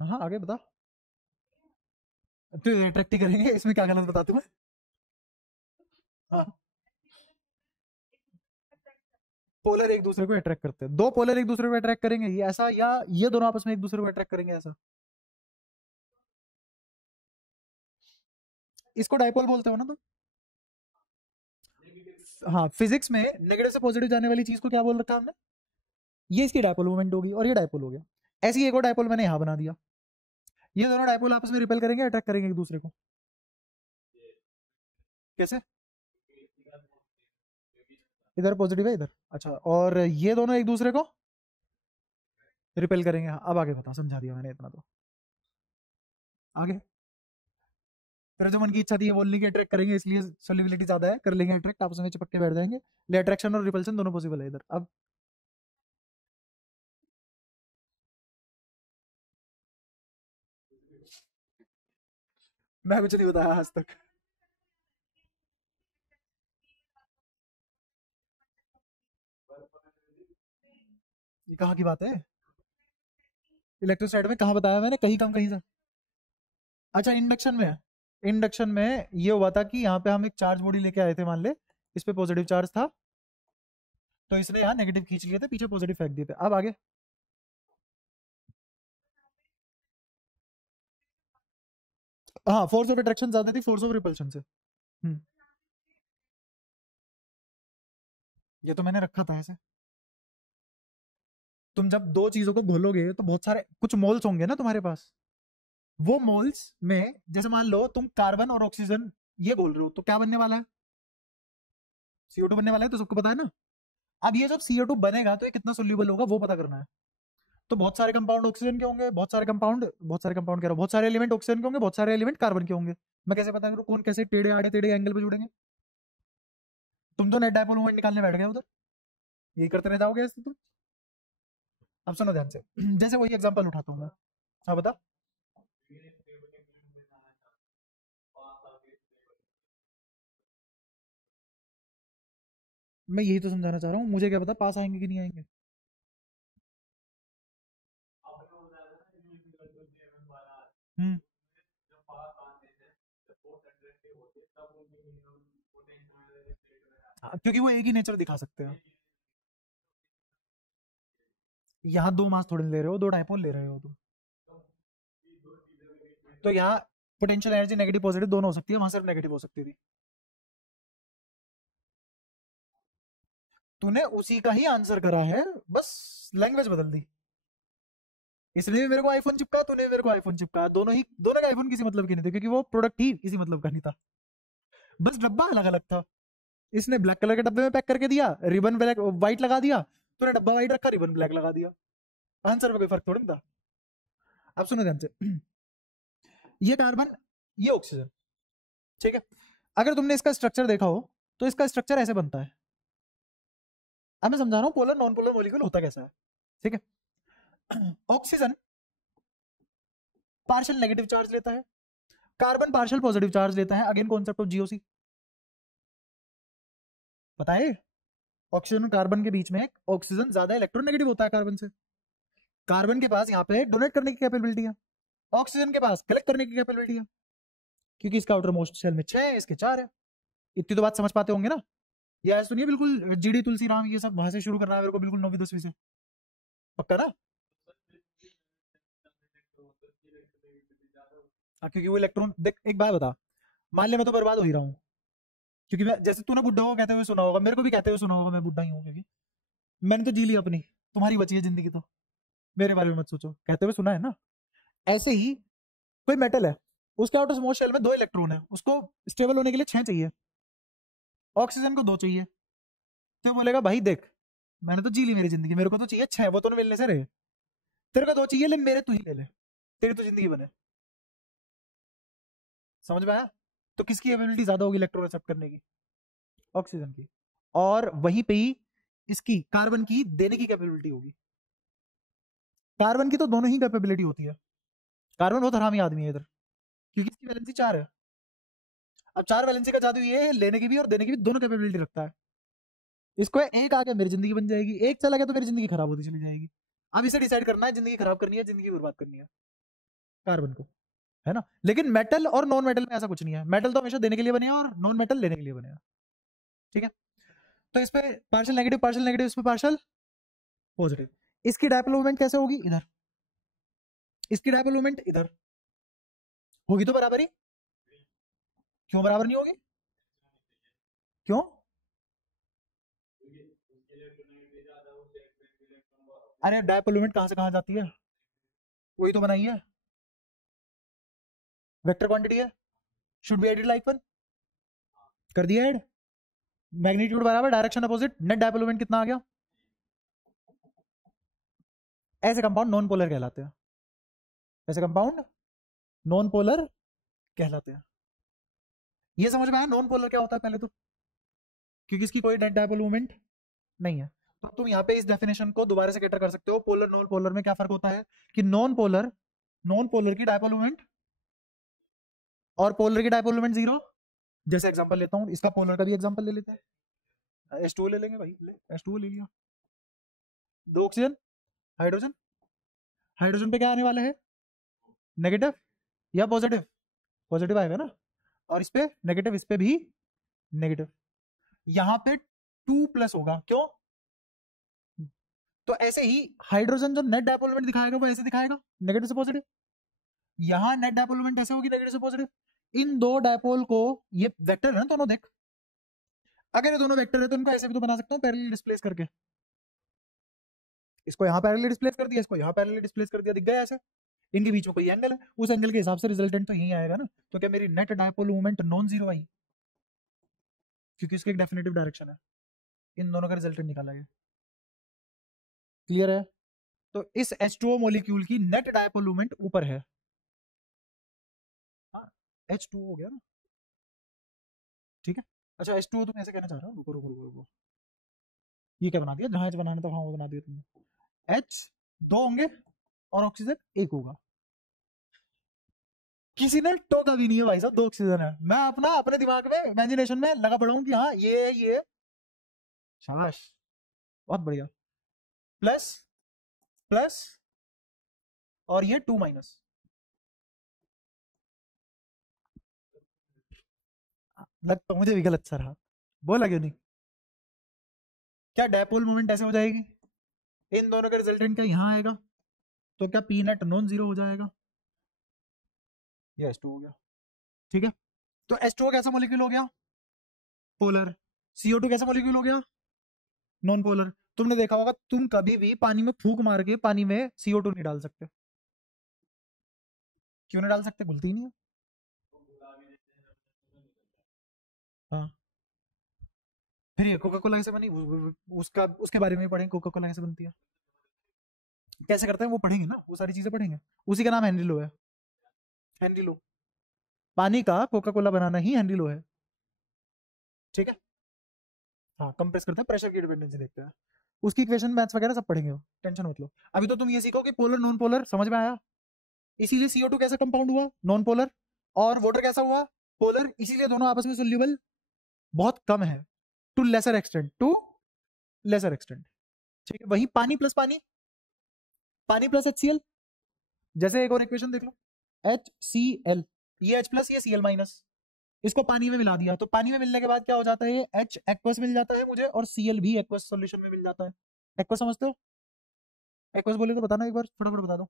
हाँ आगे बता। तो अट्रैक्ट ही करेंगे, इसमें क्या गलत बताते हैं। हाँ, पोलर एक दूसरे को अट्रैक्ट करते हैं, दो पोलर एक दूसरे को अट्रैक्ट करेंगे, ये ऐसा, या ये दोनों आपस में एक दूसरे को अट्रैक्ट करेंगे, ऐसा। इसको डायपोल बोलते हो ना तुम। हाँ, फिजिक्स में नेगेटिव से पॉजिटिव जाने वाली चीज को क्या बोल रखा है हमने, ये इसकी डायपोल मूवमेंट होगी, और ये डायपोल हो गया। ऐसी ही एक और डायपोल मैंने यहाँ बना दिया, ये दोनों डायपोल आपस में रिपेल करेंगे, अट्रैक्ट करेंगे एक दूसरे को। कैसे, इधर पॉजिटिव है इधर, अच्छा, और ये दोनों एक दूसरे को रिपेल करेंगे। हाँ, अब आगे बता, समझा दिया मैंने इतना तो, आगे। फिर जो मन की इच्छा थी ये बोलने की अट्रैक्ट करेंगे, इसलिए सोल्यूबिलिटी ज्यादा है, कर लेंगे अट्रैक्ट, आपस में चिपक के बैठ जाएंगे, ले अट्रैक्शन और रिपल्शन दोनों पॉसिबल है इधर। अब मैं कुछ नहीं बताया आज तक। ये कहाँ की बात है, इलेक्ट्रोस्टैट में कहाँ बताया मैंने, कहीं कम कहीं से। अच्छा, इंडक्शन में, इंडक्शन में ये हुआ था कि यहाँ पे हम एक चार्ज बॉडी लेके आए थे, मान ले इस पे पॉजिटिव चार्ज था, तो इसने यहाँ नेगेटिव खींच लिए थे, पीछे पॉजिटिव फेंक दिए थे। अब आगे, हाँ, फोर्स ऑफ अट्रैक्शन ज्यादा थी फोर्स ऑफ रिपल्शन से। हम्म, ये तो मैंने रखा था ऐसे। तुम जब दो चीजों को घोलोगे तो बहुत सारे कुछ मोल्स होंगे ना तुम्हारे पास, वो मोल्स में जैसे मान लो तुम कार्बन और ऑक्सीजन ये बोल रहे हो, तो क्या बनने वाला है, CO2 बनने वाला है, तो सबको पता है ना। अब ये जब CO2 बनेगा तो ये कितना सोल्यूबल होगा वो पता करना है। तो बहुत सारे कंपाउंड ऑक्सीजन के होंगे, बहुत सारे कंपाउंड कह रहा हूं, बहुत सारे एलिमेंट ऑक्सीजन के होंगे, बहुत सारे एलिमेंट कार्बन के होंगे। मैं कैसे पता करूं कौन कैसे टेढ़े आड़े टेढ़े एंगल पे जुड़ेंगे। तुम तो नेट डायपोल मोमेंट निकालने बैठ गए उधर, यही करते रह जाओगे ऐसे तुम। अब सुनो ध्यान से, जैसे वही एग्जांपल उठाता हूँ मैं। हाँ बता। मैं यही तो समझाना चाह रहा हूँ, मुझे क्या पता पास आएंगे कि नहीं आएंगे। हम्म, हाँ, क्योंकि वो एक ही नेचर दिखा सकते हैं। यहाँ दो मास थोड़ी ले रहे हो, दो डायपोल ले रहे हो तुम। तो यहाँ पोटेंशियल एनर्जी नेगेटिव पॉजिटिव दोनों हो सकती है, वहां सिर्फ नेगेटिव हो सकती थी। तूने उसी का ही आंसर करा है, बस लैंग्वेज बदल दी। इसलिए मेरे को आईफोन चिपका, तूने मेरे को आईफोन चिपका, दोनों का आईफोन किसी मतलब की नहीं थे, क्योंकि वो प्रोडक्ट ही किसी मतलब का नहीं था, बस डब्बा अलग अलग था। इसने ब्लैक कलर के डब्बे में पैक करके दिया, रिबन ब्लैक व्हाइट लगा दिया, तूने डब्बा व्हाइट रखा, रिबन ब्लैक लगा दिया, आंसर में कोई फर्क थोड़ी ना था। अब सुनो ध्यान से, ये कार्बन, ये ऑक्सीजन, ठीक है। अगर तुमने इसका स्ट्रक्चर देखा हो तो इसका स्ट्रक्चर ऐसे बनता है। अब मैं समझा रहा हूँ पोलर नॉन पोलर मॉलिक्यूल होता कैसा है, ठीक है। ऑक्सीजन पार्शियल नेगेटिव चार्ज लेता है, कार्बन पार्शियल पॉजिटिव चार्ज लेता है, अगेन कॉन्सेप्ट ऑफ जीओसी पता है। ऑक्सीजन और कार्बन के बीच में ऑक्सीजन ज्यादा इलेक्ट्रोनेगेटिव होता है कार्बन से, कार्बन के पास यहाँ पे डोनेट करने की कैपेबिलिटी है, ऑक्सीजन के पास कलेक्ट करने की कैपेबिलिटी है, क्योंकि इसका आउटर मोस्ट शेल में 6 है, इसके 4 है। इतनी तो बात समझ पाते होंगे ना। ये ऐसा नहीं है बिल्कुल जीडी तुलसी राम ये सब वहां से शुरू करना है मेरे को, बिल्कुल 9वीं 10वीं से, पक्का ना। हाँ, क्योंकि वो इलेक्ट्रॉन देख, एक बात बता, मान ले मैं तो बर्बाद हो ही रहा हूँ, क्योंकि मैं जैसे तूने बुड्ढा को कहते हुए सुना होगा, मेरे को भी कहते हुए सुना होगा मैं बुड्ढा ही हूँ, क्योंकि मैंने तो जी ली अपनी, तुम्हारी बची है जिंदगी तो, मेरे बारे में मत सोचो, कहते हुए सुना है ना। ऐसे ही कोई मेटल है, उसके आउटर मोस्ट शेल में 2 इलेक्ट्रॉन है, उसको स्टेबल होने के लिए 6 चाहिए, ऑक्सीजन को 2 चाहिए। तो बोलेगा भाई देख मैंने तो जी ली मेरी जिंदगी, मेरे को तो चाहिए 6, वो तो मिलने से रहे, तेरे को 2 चाहिए, ले मेरे तू ही ले ले, तेरी तो जिंदगी बने। समझ में आया? तो किसकी एबिलिटी ज्यादा होगी इलेक्ट्रॉन एक्सेप्ट करने की? ऑक्सीजन की। और वहीं पे ही इसकी कार्बन की देने की कैपेबिलिटी होगी। कार्बन की तो दोनों ही कैपेबिलिटी होती है, कार्बन बहुत हरामी आदमी है इधर, क्योंकि इसकी वैलेंसी 4 है। अब 4 वैलेंसी का जादू ये है, लेने की भी और देने की भी दोनों कैपेबिलिटी रखता है। इसको एक आ गया मेरी जिंदगी बन जाएगी, एक चला गया तो मेरी जिंदगी खराब होती चली जाएगी। अब इसे डिसाइड करना है जिंदगी खराब करनी है, जिंदगी बर्बाद करनी है कार्बन को, है ना? लेकिन मेटल और नॉन मेटल में ऐसा कुछ नहीं है, मेटल तो हमेशा देने के लिए बने और नॉन मेटल लेने के लिए बने। ठीक है, तो इस पे पार्शियल नेगेटिव, इस पे पार्शियल पॉजिटिव। इसकी डायपोल मोमेंट कैसे होगी? इधर, इसकी डायपोल मोमेंट इधर होगी तो बराबर ही। क्यों बराबर नहीं होगी? क्यों? अरे डायपोल मोमेंट कहां से कहां जाती है? वही तो बनाई है, वेक्टर क्वांटिटी है, should be added like one, कर दिया ऐड। मैग्नीट्यूड बराबर direction opposite, net dipole moment कितना आ गया? ऐसे कंपाउंड नॉन पोलर कहलाते हैं, ऐसे कंपाउंड नॉन पोलर कहलाते हैं। ये समझ में आया नॉन पोलर क्या होता है पहले तो? क्योंकि इसकी कोई नेट डायपोल मोमेंट नहीं है। तो तुम यहाँ पे इस डेफिनेशन को दोबारा से कैटर कर सकते हो। पोलर नॉन पोलर में क्या फर्क होता है कि नॉन पोलर की डायपोल मोमेंट और पोलर की डायपोल मोमेंट 0। जैसे एग्जांपल लेता हूँ, इसका पोलर का भी एग्जांपल ले लेते हैं। H2O ले लेंगे भाई, H2O ले लिया, 2 ऑक्सीजन, हाइड्रोजन, हाइड्रोजन पे क्या आने वाला है? नेगेटिव या पॉजिटिव? पॉजिटिव आएगा ना, और इस पे नेगेटिव, इस पे भी नेगेटिव। यहाँ पे 2+ होगा, क्यों? तो ऐसे ही हाइड्रोजन जो नेट डायपोल मोमेंट दिखाएगा वो ऐसे दिखाएगा, नेगेटिव से पॉजिटिव। यहाँ नेट डायपोल मोमेंट ऐसे होगी, नेगेटिव से पॉजिटिव। इन दो डायपोल को, ये वेक्टर है ना दोनों, देख अगर ये दोनों वेक्टर है तो इनको ऐसे भी तो बना सकता हूँ पैरेलल डिस्प्लेस करके। इसको यहाँ पैरेलल डिस्प्लेस कर दिया, इसको यहाँ पैरेलल डिस्प्लेस कर दिया, दिख गया ऐसे? इनके बीच में कोई एंगल है, उस एंगल के हिसाब से रिजल्टेंट तो यही आएगा ना। तो क्या मेरी net dipole movement non zero आई? क्योंकि इसकी एक डेफिनेटिव डायरेक्शन है, इन दोनों का रिजल्टेंट निकाला गया। क्लियर है? तो इस H2O मॉलिक्यूल की नेट डायपोल मूवमेंट ऊपर है। हाँ, H2O हो गया ना, ठीक है। अच्छा H2O तुम ऐसे कहना चाह रहे हो? रुको रुको रुको रुको, ये क्या बना दिया? जहां H बनाना था वहां वो बना दिया तुमने। H 2 होंगे और ऑक्सीजन 1 होगा। किसी ने टोका भी नहीं है भाई साहब, 2 ऑक्सीजन है। मैं अपना अपने दिमाग में इमेजिनेशन में लगा पड़ा हूं कि हाँ ये शाबाश, बहुत बढ़िया। प्लस प्लस और ये 2-, लग तो मुझे भी गलत सा रहा, बोला क्यों नहीं? क्या डायपोल मोमेंट ऐसे हो जाएगी, इन दोनों का रिजल्टेंट क्या यहाँ आएगा, तो क्या पी नेट नॉन जीरो हो जाएगा? ये H2 हो गया, ठीक है। तो H2O कैसा मॉलिक्यूल हो गया? पोलर। CO2 कैसा मॉलिक्यूल हो गया? Non polar. तुमने देखा होगा, तुम कभी भी पानी में फूंक मार के पानी में CO2 नहीं डाल सकते। क्यों नहीं डाल सकते? घुलती ही नहीं है। हाँ, फिर ये कोका कोला कैसे बनी? उसका उसके बारे में पढ़ेंगे, कोका कोला कैसे बनती है, कैसे करते हैं वो पढ़ेंगे ना, वो सारी चीजें पढ़ेंगे। उसी का नाम हेनरी लो है, हेनरी लो। पानी का कोका कोला बनाना ही हेनरी लो है, ठीक है। हाँ, कंप्रेस करते हैं, प्रेशर की डिपेंडेंसी देखते हैं, उसकी इक्वेशन मैथ्स वगैरह सब पढ़ेंगे, टेंशन मत लो। अभी तो तुम ये सीखो कि पोलर नॉन पोलर समझ में आया, इसीलिए CO2 कैसा कंपाउंड हुआ? Non polar. और वाटर कैसा हुआ? पोलर। इसीलिए दोनों आपस में सोल्यूबल बहुत कम है, to lesser extent, to lesser extent, ठीक है। वही पानी प्लस पानी, पानी प्लस HCl, जैसे एक और इक्वेशन देख लो, HCl, ये H प्लस, ये Cl माइनस, इसको पानी में मिला दिया, तो पानी में मिलने के बाद क्या हो जाता है? ये H एक्वस मिल जाता है मुझे, और Cl भी एक्वस सॉल्यूशन में मिल जाता है। एक्वस समझते हो? एक्वस बोले तो बताना एक बार, फटाफट बता दो।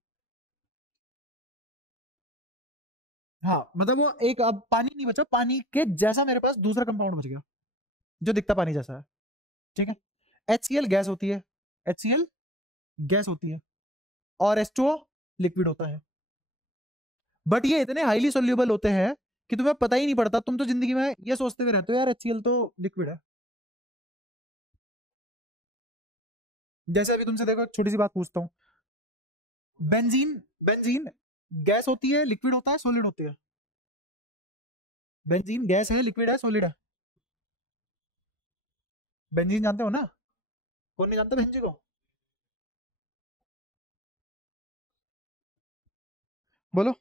हाँ, मतलब वो एक, अब पानी नहीं बचा, पानी के जैसा मेरे पास दूसरा कंपाउंड बच गया जो दिखता पानी जैसा है, ठीक है। HCl गैस होती है, HCl गैस होती है, और H2O लिक्विड होता है। बट ये इतने हाईली सोल्यूबल होते हैं कि तुम्हें पता ही नहीं पड़ता। तुम तो जिंदगी में ये सोचते हुए रहते हो यार HCl तो लिक्विड है। जैसे अभी तुमसे देखो एक छोटी सी बात पूछता हूँ, बेंजीन बेंजीन गैस होती है, लिक्विड होता है, सॉलिड होती है? बेंजीन गैस है, लिक्विड है, सॉलिड है? बेंजीन जानते हो ना? कौन नहीं जानता बेंजीन को? बोलो।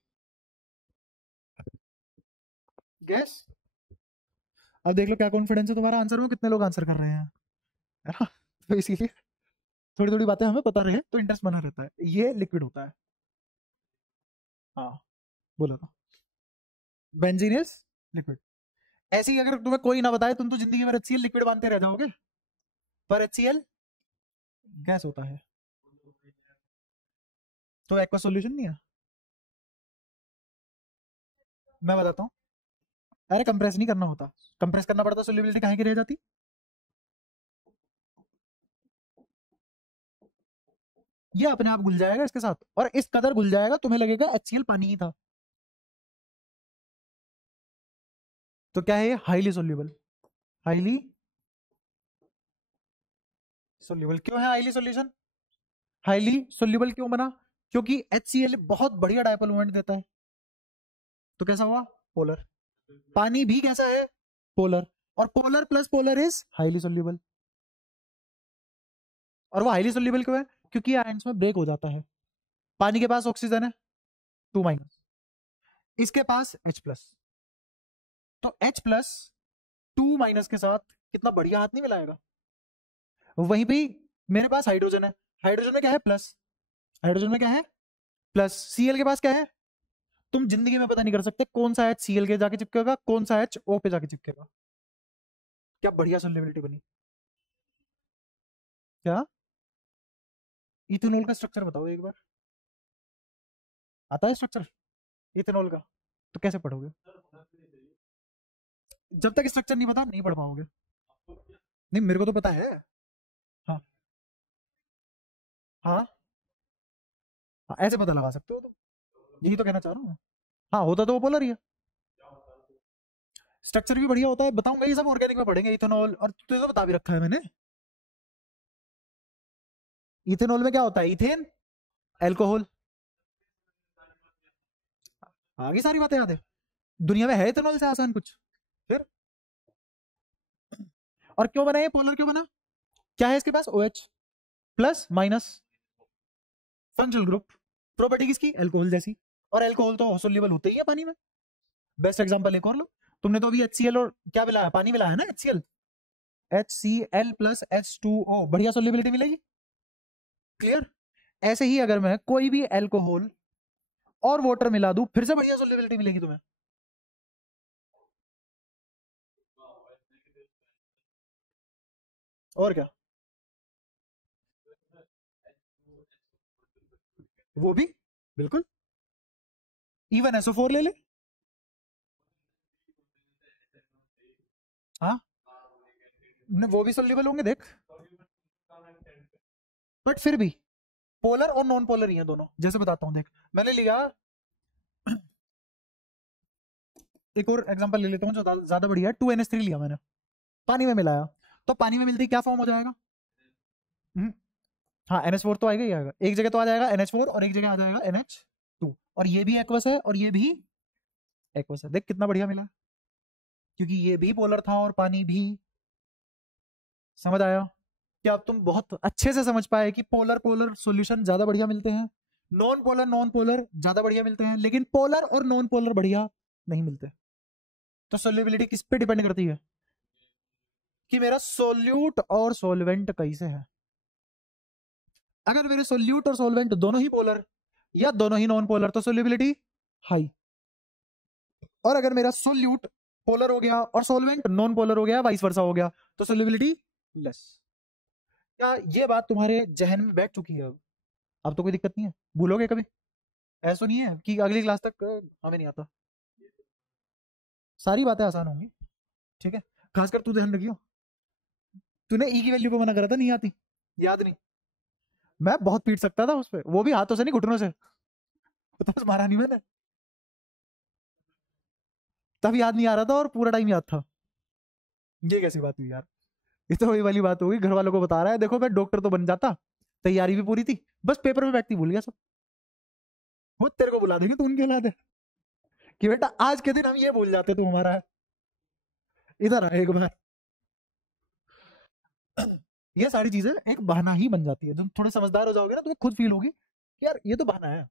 गैस। अब देख लो क्या कॉन्फिडेंस है तुम्हारा आंसर में, कितने लोग आंसर कर रहे हैं, है ना? तो इसीलिए थोड़ी थोड़ी बातें हमें पता रहे तो इंटरेस्ट बना रहता है। ये लिक्विड होता है। हाँ, बोलो तो। Benzene is liquid. ऐसे ही अगर तुम्हें कोई ना बताए, तुम तो जिंदगी भर HCl लिक्विड मानते रह जाओगे, पर HCl गैस होता है। तो एक्वा सॉल्यूशन नहीं है। मैं बताता हूँ। अरे कंप्रेस नहीं करना होता, कंप्रेस करना पड़ता सोल्यूबिलिटी कहाँ की रह जाती? ये अपने आप घुल जाएगा इसके साथ, और इस कदर घुल जाएगा तुम्हें लगेगा HCl पानी ही था। तो क्या है ये? Highly soluble. हाईली सोल्यूबल क्यों है हाईली सोल्यूशन? हाईली सोल्यूबल क्यों बना? क्योंकि HCl बहुत बढ़िया डायपोल मोमेंट देता है। तो कैसा हुआ? पोलर। पानी भी कैसा है? पोलर। और polar plus polar is highly soluble. और वो हाईली सोल्यूबल क्यों है? क्योंकि आयंस में ब्रेक हो जाता है। पानी के पास ऑक्सीजन है 2-, इसके पास H+, तो H+ 2- के साथ कितना बढ़िया हाथ नहीं मिलाएगा? वहीं पे मेरे पास हाइड्रोजन है, हाइड्रोजन में क्या है? प्लस। हाइड्रोजन में क्या है? प्लस। Cl के पास क्या है? तुम जिंदगी में पता नहीं कर सकते कौन सा H Cl के जाके चिपकेगा, कौन सा H O पे जाके चिपकेगा। क्या बढ़िया सोल्युबिलिटी बनी। क्या? इथेनॉल का स्ट्रक्चर बताओ एक बार। आता है स्ट्रक्चर इथेनॉल का? तो कैसे पढ़ोगे? जब तक स्ट्रक्चर नहीं पता नहीं पढ़ पाओगे। नहीं, मेरे को तो पता है। हाँ। हाँ, हाँ, ऐसे पता लगा सकते हो तुम। यही तो कहना चाह रहा हूँ। हाँ, होता तो वो पोलर ही है। स्ट्रक्चर भी बढ़िया होता है, बताऊंगा, ये सब ऑर्गेनिक में पढ़ेंगे। इथेनॉल, और तुझे तो बता भी रखा है मैंने। इथेनॉल में क्या होता है? Ethane, alcohol. आगे सारी बातें याद है। दुनिया में है इथेनॉल से आसान कुछ? फिर। और क्यों बना ये पोलर, क्यों बना? क्या है इसके पास? OH plus minus functional group. Property किसकी? एल्कोहल जैसी। और एल्कोहल तो सोल्यूबल होते ही है पानी में। बेस्ट एग्जांपल एक और लो। तुमने तो अभी HCl और क्या मिलाया? पानी मिलाया ना, HCl। HCl प्लस H2O, बढ़िया सोल्यूबिलिटी मिलेगी। क्लियर? ऐसे ही अगर मैं कोई भी एल्कोहल और वाटर मिला दूं, फिर से बढ़िया सोल्यूबिलिटी मिलेगी तुम्हें। और क्या? वो भी बिल्कुल। इवन SO4 ले ले। हाँ, वो भी सोल्यूबल होंगे देख। बट फिर भी पोलर और नॉन पोलर ही हैं दोनों। जैसे बताता हूँ, देख मैंने लिया, एक और एग्जांपल ले लेता हूँ जो ज्यादा बढ़िया है। 2NH3 लिया मैंने, पानी में मिलाया, तो पानी में मिलते ही क्या फॉर्म हो जाएगा? हम्म, हाँ, NH4 तो आएगा ही आएगा। एक जगह तो आ जाएगा NH4 और एक जगह आ जाएगा NH2। और ये भी एक्वस है और ये भी एक्वस है। देख कितना बढ़िया मिला, क्योंकि ये भी पोलर था और पानी भी। समझ आया? क्या अब तुम बहुत अच्छे से समझ पाए कि पोलर पोलर सॉल्यूशन ज्यादा बढ़िया मिलते हैं, नॉन पोलर ज्यादा बढ़िया मिलते हैं, लेकिन पोलर और नॉन पोलर बढ़िया नहीं मिलते। तो सोल्यूबिलिटी किस पे डिपेंड करती है? कि मेरा सोल्यूट और सोलवेंट कैसे है। अगर मेरे सोल्यूट और सोलवेंट दोनों ही पोलर या दोनों ही नॉन पोलर, तो सोल्यूबिलिटी हाई। और अगर मेरा सोल्यूट पोलर हो गया और सोलवेंट नॉन पोलर हो गया, वाइस वर्सा हो गया, तो सोल्यूबिलिटी लेस। क्या ये बात तुम्हारे जहन में बैठ चुकी है? अब तो कोई दिक्कत नहीं है, भूलोगे कभी? ऐसा नहीं है कि अगली क्लास तक हमें नहीं आता। सारी बातें आसान होंगी, ठीक है। खासकर तू ध्यान रखियो, तूने ई की वैल्यू पे मना करा था, नहीं आती, याद नहीं? मैं बहुत पीट सकता था उस पर, वो भी हाथों से नहीं, घुटनों से। तो बस मारा नहीं मैंने। तब याद नहीं आ रहा था और पूरा टाइम याद था। ये कैसी बात हुई यार? ये तो वही वाली बात होगी, घर वालों को बता रहा है देखो मैं डॉक्टर तो बन जाता, तैयारी भी पूरी थी, बस पेपर में बैठती भूल गया सब। वो तेरे को बुला देंगे तो उनके याद है कि बेटा आज के दिन हम ये भूल जाते, तू हमारा है, इधर आ एक बार। ये सारी चीजें एक बहाना ही बन जाती है। जब थोड़े समझदार हो जाओगे ना, तुम्हें खुद फील होगी कि यार ये तो बहाना है,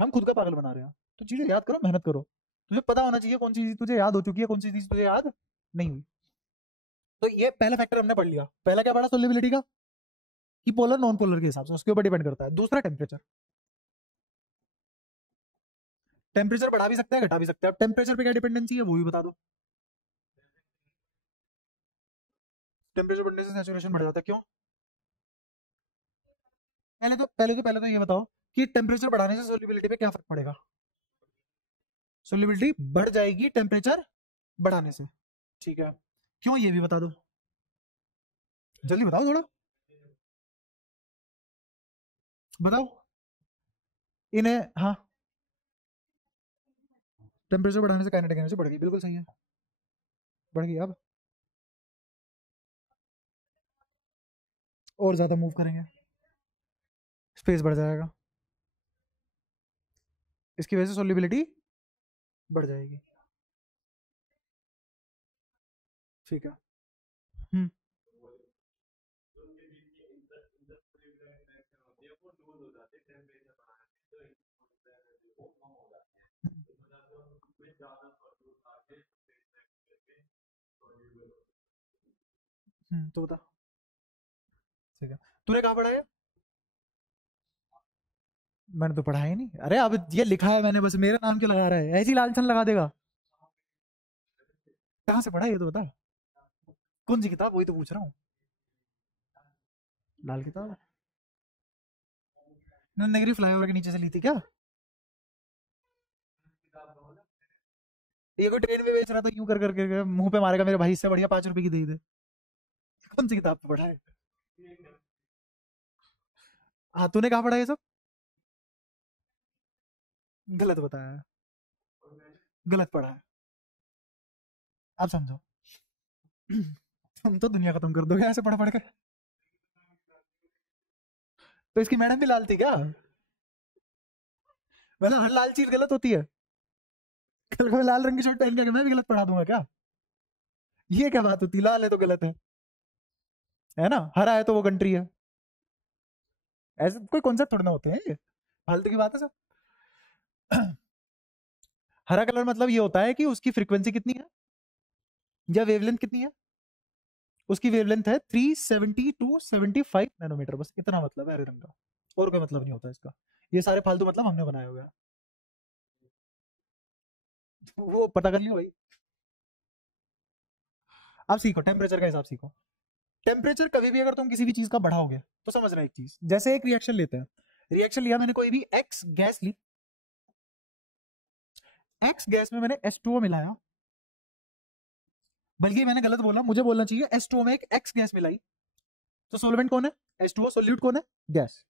हम खुद का पागल बना रहे हैं। तो चीजें याद करो, मेहनत करो, तुझे पता होना चाहिए कौन सी चीज तुझे याद हो चुकी है, कौन सी चीज तुझे याद नहीं हुई। तो ये पहला फैक्टर हमने पढ़ लिया। पहला क्या पढ़ा सोल्युबिलिटी का, कि पोलर नॉन पोलर के हिसाब से उसके ऊपर डिपेंड करता है। दूसरा टेम्परेचर, टेम्परेचर बढ़ा भी सकते हैं घटा भी सकते हैं। अब टेम्परेचर पे क्या डिपेंडेंसी है वो भी बता दो। टेम्परेचर बढ़ने से सैचुरेशन बढ़ जाता है, क्यों? पहले तो ये बताओ कि टेम्परेचर बढ़ाने से सोल्युबिलिटी पे क्या फर्क पड़ेगा? सोल्युबिलिटी बढ़ जाएगी टेम्परेचर बढ़ाने से, ठीक है। क्यों ये भी बता दो, जल्दी बताओ थोड़ा, बताओ इन्हें। हाँ, टेम्परेचर बढ़ाने से काइनेटिक एनर्जी बढ़ गई, बिल्कुल सही है, बढ़ गई। अब और ज्यादा मूव करेंगे, स्पेस बढ़ जाएगा, इसकी वजह से सोल्युबिलिटी बढ़ जाएगी, ठीक है। हम्म तो बता, ठीक है। तूने कहाँ पढ़ा है? मैंने तो पढ़ा ही नहीं। अरे अब ये लिखा है मैंने, बस मेरा नाम क्यों लगा रहा है? ऐसी लालचन लगा देगा। कहाँ से पढ़ा है ये तो बता, कौन सी किताब, वही तो पूछ रहा हूँ। लाल किताब नंदगिरी फ्लाईओवर के नीचे से ली थी क्या? ये कोई ट्रेन में बेच रहा था यूं कर करके, मुंह पे मारेगा मेरे भाई, इससे बढ़िया 5 रुपए की दे दे। कौन सी किताब पे पढ़ा है? हाँ, तूने कहाँ पढ़ा है ये सब? गलत बताया है, गलत पढ़ा है। अब समझो। तुम तो दुनिया खत्म कर दोगे ऐसे पढ़ पढ़ के। तो इसकी मैडम भी लाल थी क्या? मतलब हर लाल चीज गलत होती है? कल को मैं लाल रंग की शर्ट पहन के मैं भी गलत पढ़ा दूंगा क्या? ये क्या बात होती, लाल है तो गलत है ना? हरा है तो वो कंट्री है, ऐसे कोई कॉन्सेप्ट थोड़ा ना होते हैं ये, फालतू की बात है सब। हरा कलर मतलब ये होता है कि उसकी फ्रीक्वेंसी कितनी है या वेवलेंथ कितनी है। उसकी वेवलेंथ है 370 टू 75 नैनोमीटर, बस इतना मतलब है हरे रंग का, और कोई मतलब नहीं होता इसका। ये सारे फालतू मतलब हमने बनाए हुए हैं, वो पता कर लियो भाई। अब सीखो टेम्परेचर का हिसाब सीखो। टेम्परेचर कभी भी अगर तुम किसी भी चीज का बढ़ाओगे तो समझना एक चीज, जैसे एक रिएक्शन लेते हैं, रिएक्शन लिया मैंने कोई भी एक्स गैस ली, एक्स गैस में मैंने H2O मिलाया, बल्कि मैंने गलत बोला, मुझे बोलना चाहिए H2O में एक एक्स गैस मिलाई, तो सोलवेंट कौन है? H2O। सोल्यूट कौन है? गैस।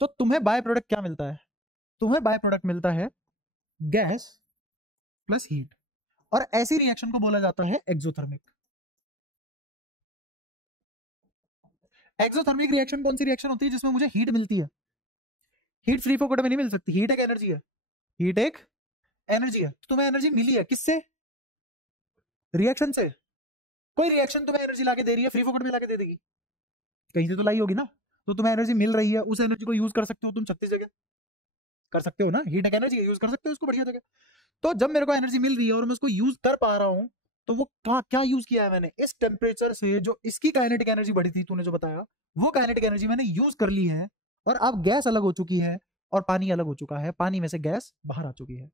तो तुम्हें बाय प्रोडक्ट क्या मिलता है? तुम्हें बाय प्रोडक्ट मिलता है गैस प्लस हीट, और ऐसी रिएक्शन को बोला जाता है एक्सोथर्मिक। एक्सोथर्मिक रिएक्शन कौन सी रिएक्शन होती है जिसमें मुझे हीट मिलती है? हीट फ्री फोकट में नहीं मिल सकती, हीट एक एनर्जी है, हीट एक एनर्जी है। तो तुम्हें एनर्जी मिली है किससे? रिएक्शन से। कोई रिएक्शन तुम्हें एनर्जी लाके दे रही है, फ्री फोकट में लाके दे देगी? कहीं से तो लाई होगी ना। तो तुम्हें एनर्जी मिल रही है, उस एनर्जी को यूज कर सकते हो तुम 36 जगह, कर सकते हो ना, हीट एक एनर्जी यूज कर सकते हो उसको बढ़िया जगह। तो जब मेरे को एनर्जी मिल रही है और मैं उसको यूज कर पा रहा हूं, तो वो क्या यूज किया है मैंने? इस टेम्परेचर से जो इसकी काइनेटिक एनर्जी बढ़ी थी, तूने जो बताया, वो काइनेटिक एनर्जी मैंने यूज कर ली है, और अब गैस अलग हो चुकी है और पानी अलग हो चुका है, पानी में से गैस बाहर आ चुकी है।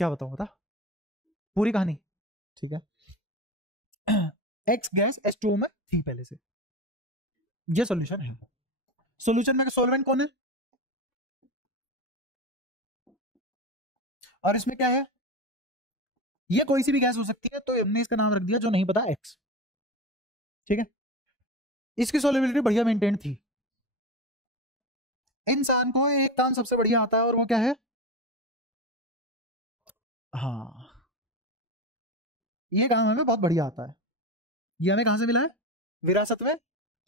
क्या बताऊं, बता पूरी कहानी, ठीक है। एक्स गैस H2O में थी पहले से, ये सॉल्यूशन है। सॉल्यूशन में सॉल्वेंट कौन है? और इसमें क्या है? ये कोई सी भी गैस हो सकती है, तो हमने इसका नाम रख दिया जो नहीं पता एक्स, ठीक है। इसकी सॉल्युबिलिटी बढ़िया मेंटेन थी। इंसान को एक काम सबसे बढ़िया आता है, और वो क्या है? हाँ, ये काम हमें बहुत बढ़िया आता है। ये हमें कहाँ से मिला है? विरासत में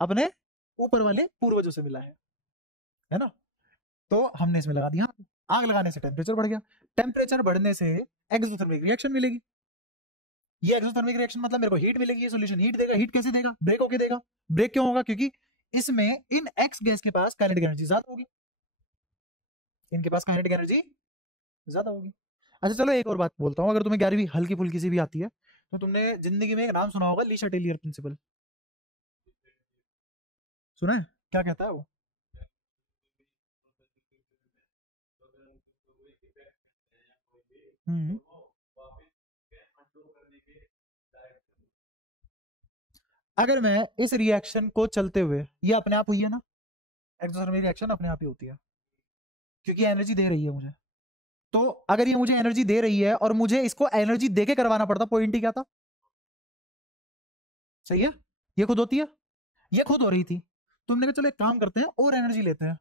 अपने ऊपर वाले पूर्वजों से मिला है ना। तो हमने इसमें लगा दिया। आग लगाने से टेम्परेचर बढ़ गया, टेम्परेचर बढ़ने से एक्सोथर्मिक रिएक्शन मिलेगी। ये एक्सोथर्मिक रिएक्शन मतलब मेरे को हीट मिलेगी, ये सॉल्यूशन हीट देगा। हीट कैसे देगा? ब्रेक होके देगा। ब्रेक क्यों होगा? क्योंकि इसमें इन एक्स गैस के पास काइनेटिक एनर्जी ज्यादा होगी, इनके पास काइनेटिक एनर्जी ज्यादा होगी। अच्छा चलो एक और बात बोलता हूँ, अगर तुम्हें 11वीं हल्की फुल्की सी भी आती है तो तुमने जिंदगी में एक नाम सुना होगा, ली शाटेलियर प्रिंसिपल। सुना है? क्या कहता है वो? हम्म। अगर मैं इस रिएक्शन को चलते हुए, ये अपने आप हुई है ना, एक्सोथर्मिक रिएक्शन अपने आप ही होती है क्योंकि एनर्जी दे रही है मुझे। तो अगर ये मुझे एनर्जी दे रही है और मुझे इसको एनर्जी देके करवाना पड़ता, पॉइंट ही क्या था? सही है, ये खुद होती है, ये खुद हो रही थी। तुमने कहा चलो एक काम करते हैं और एनर्जी लेते हैं,